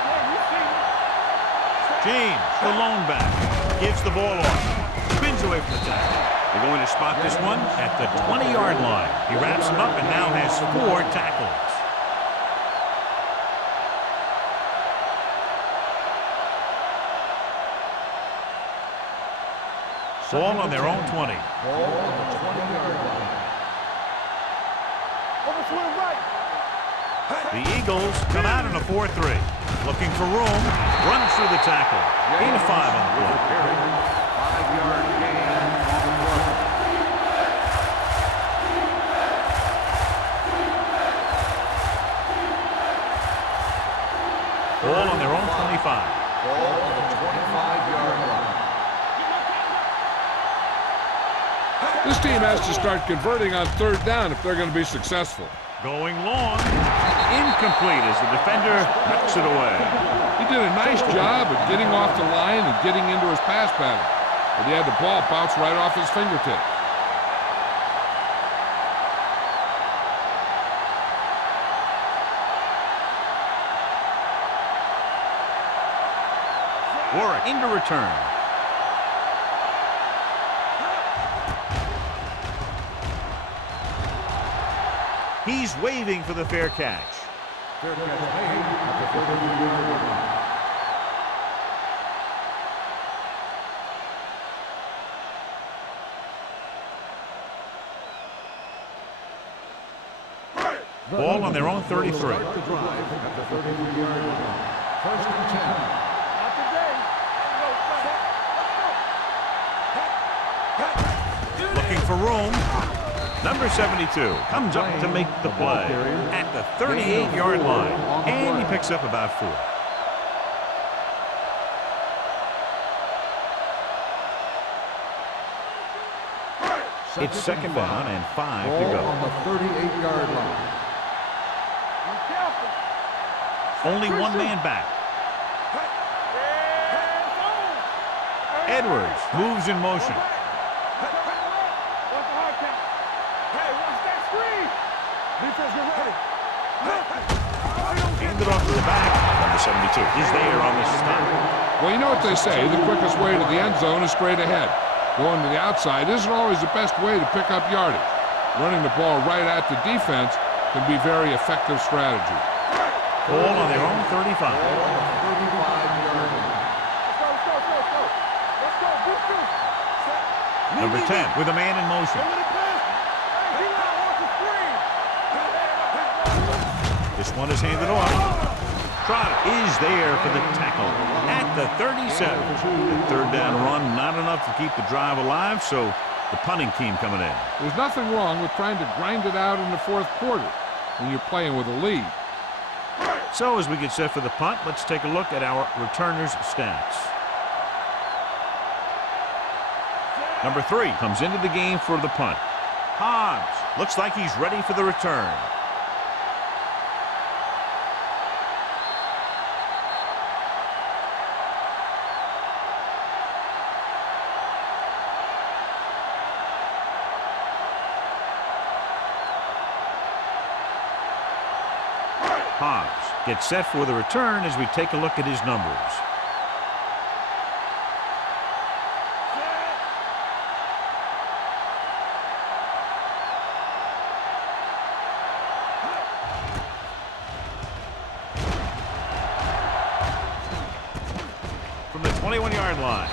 Yeah, you see me. James, the lone back, gives the ball off. Spins away from the tackle. They're going to spot this one at the 20-yard line. He wraps him up and now has 4 tackles. Ball on their own 20. Ball on the 20-yard line. On the swing right. The Eagles come out in a 4-3. Looking for room. Runs through the tackle. Gain of 5 on the play. 5-yard gain on the play. Ball on their own 25. Ball on the 25-yard line. This team has to start converting on 3rd down if they're going to be successful. Going long. Incomplete as the defender knocks it away. He did a nice job of getting off the line and getting into his pass pattern, but he had the ball bounce right off his fingertips. Warwick into return. He's waving for the fair catch. Fair catch made at the 32-yard line. Ball on their own 33. Start the drive at the 33-yard line. 1st and 10. Not today. Looking for room. Number 72 comes up to make the play at the 38-yard line. And he picks up about 4. It's 2nd down and 5 to go. On the 38-yard line. Only one man back. Edwards moves in motion. Handed off to the back. Number 72 is there on the stop. Well, you know what they say. The quickest way to the end zone is straight ahead. Going to the outside isn't always the best way to pick up yardage. Running the ball right at the defense can be very effective strategy. Ball on their own 35. Ball on the 35-yard line. Number 10 with a man in motion. This one is handed off. Trotter is there for the tackle at the 37. The 3rd down run, not enough to keep the drive alive, so the punting team coming in. There's nothing wrong with trying to grind it out in the 4th quarter when you're playing with a lead. So as we get set for the punt, let's take a look at our returners' stats. Number 3 comes into the game for the punt. Hobbs looks like he's ready for the return. Hobbs gets set for the return as we take a look at his numbers. From the 21-yard line.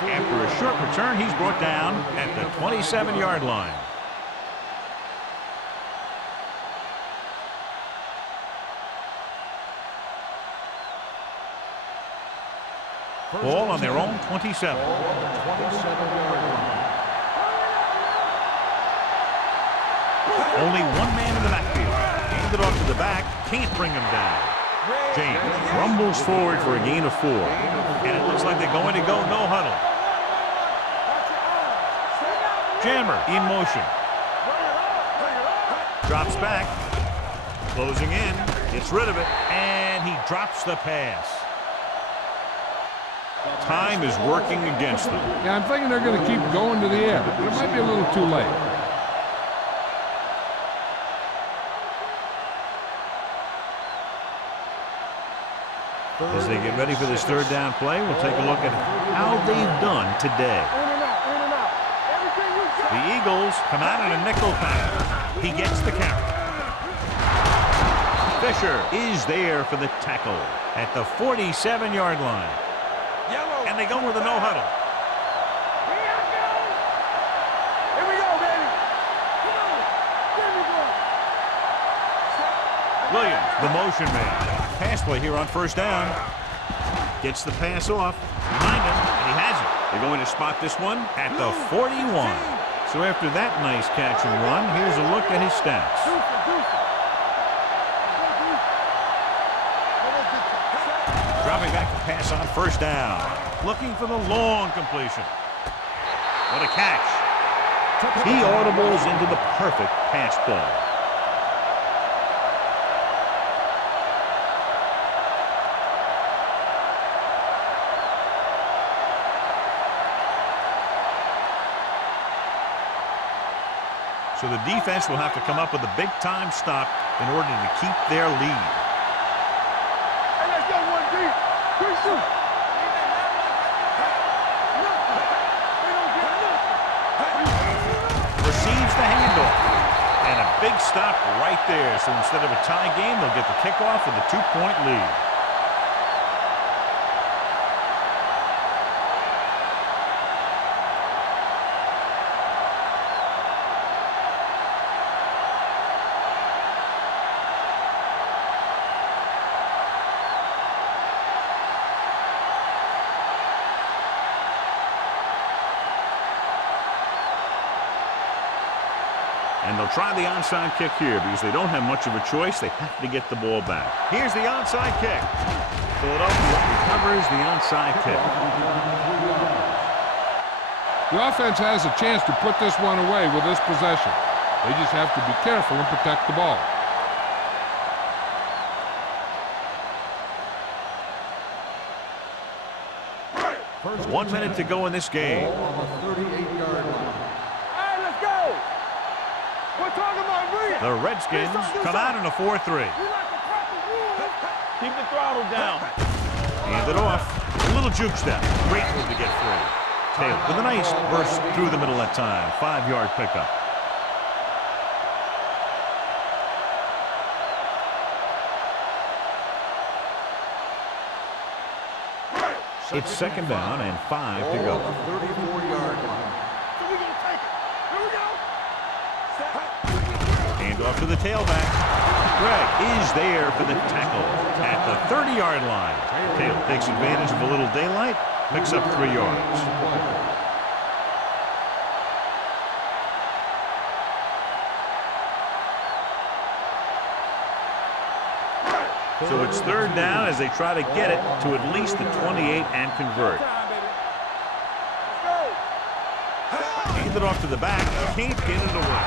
After a short return, he's brought down at the 27-yard line. Ball on their own 27. Ball on the 27-yard line. Only one man in the backfield. Handed off to the back. Can't bring him down. James rumbles forward for a gain of 4. And it looks like they're going to go no huddle. Jammer in motion. Drops back. Closing in. Gets rid of it. And he drops the pass. Time is working against them. Yeah, I'm thinking they're going to keep going to the air, but it might be a little too late. As they get ready for this 3rd down play, we'll take a look at how they've done today. The Eagles come out in a nickel pattern. He gets the carry. Fisher is there for the tackle at the 47-yard line. And they go with a no huddle. Here we go, baby. Come on. Here we go. Williams, the motion man. Pass play here on 1st down. Gets the pass off. Behind him, and he has it. They're going to spot this one at the 41. So after that nice catch and run, here's a look at his stats. Dropping back to pass on 1st down. Looking for the long completion. What a catch. He audibles into the perfect pass play. So the defense will have to come up with a big-time stop in order to keep their lead. Hey, let's go 1 deep. 3-2. receives the handoff. And a big stop right there. So instead of a tie game, they'll get the kickoff with a 2-point lead. And they'll try the onside kick here because they don't have much of a choice. They have to get the ball back. Here's the onside kick. Philadelphia recovers the onside kick. The offense has a chance to put this one away with this possession. They just have to be careful and protect the ball. First 1 minute to go in this game. Ball on the 38-yard line. Hey, let's go. We're talking about real. The Redskins come out in a 4-3. We like to practice rules. Keep the throttle down. Hand it off. A little juke step. Great move to get free. Taylor with a nice burst through the middle that time. 5-yard pickup. It's second down and 5 to go. Ball on the 34-yard line. So we're going to take it. Here we go. Hand off to the tailback. Greg is there for the tackle at the 30-yard line. Taylor takes advantage of a little daylight, picks up 3 yards. So it's third down as they try to get it to at least the 28 and convert. Hand it off to the back. Can't get it away.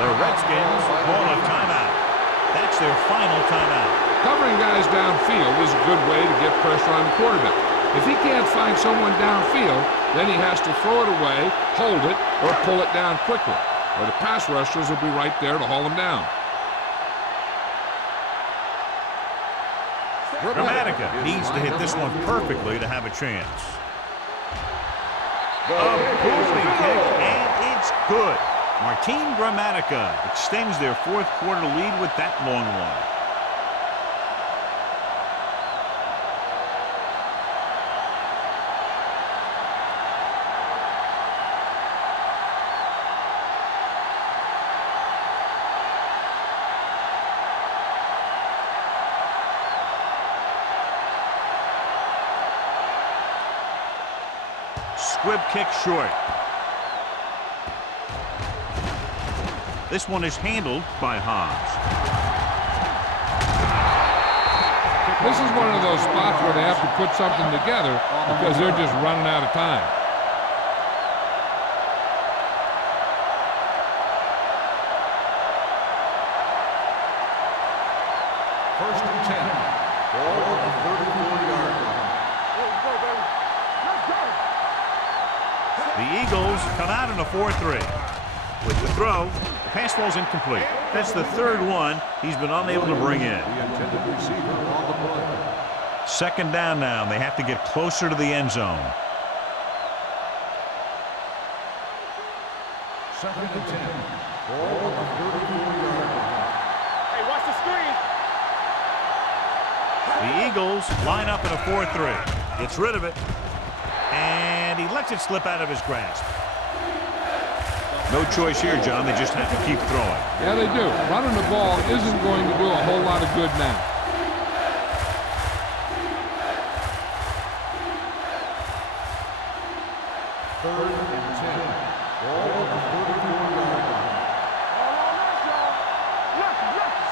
The Redskins call a timeout. That's their final timeout. Covering guys downfield is a good way to get pressure on the quarterback. If he can't find someone downfield, then he has to throw it away, hold it, or pull it down quickly. Or the pass rushers will be right there to haul him down. Gramatica needs to hit this one perfectly to have a chance. A booming kick, and it's good. Martin Gramatica extends their fourth quarter lead with that long one. Squib kick short. This one is handled by Hobbs. This is one of those spots where they have to put something together because they're just running out of time. First and 10. Ball on the 34-yard line. Let's go, baby. Let's go. The Eagles come out in a 4-3. With the throw, the pass falls incomplete. That's the third one he's been unable to bring in. The intended receiver on the play. Second down now. They have to get closer to the end zone. Second and 10. Ball on the 34-yard line. Hey, watch the screen. The Eagles line up in a 4-3. Gets rid of it. And he lets it slip out of his grasp. No choice here, John. They just have to keep throwing. Yeah, they do. Running the ball isn't going to do a whole lot of good now. Third and 10. Ball on the 34-yard line.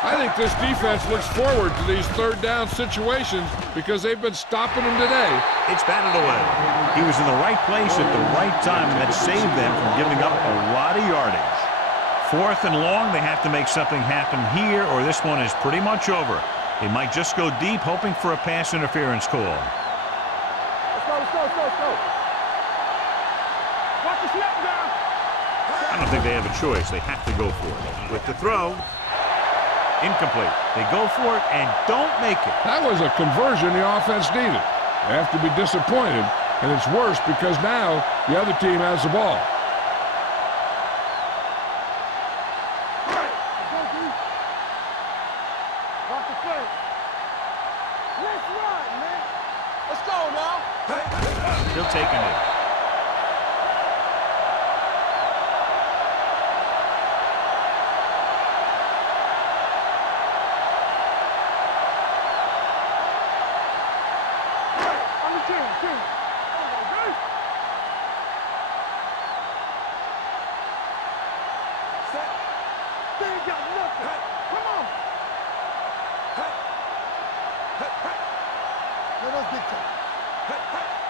I think this defense looks forward to these third down situations because they've been stopping them today. It's batted away. He was in the right place at the right time, and that saved them from giving up a lot of yardage. Fourth and long, they have to make something happen here, or this one is pretty much over. They might just go deep, hoping for a pass interference call. Let's go, let's go, let's go, let's go. Watch the snap down. I don't think they have a choice. They have to go for it. With the throw, incomplete. They go for it and don't make it. That was a conversion the offense needed. They have to be disappointed, and it's worse because now the other team has the ball. He'll take a knee.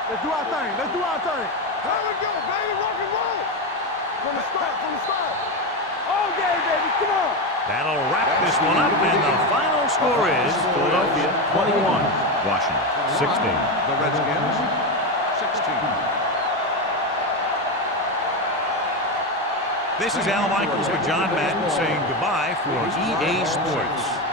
Let's do our thing. Let's do our thing. Here we go, baby. Rock and roll. From the start, from the start. All game, baby. Come on. That'll wrap this one up, and the final score is Philadelphia 21, Washington 16. The Redskins, 16. This is Al Michaels with John Madden saying goodbye for EA Sports.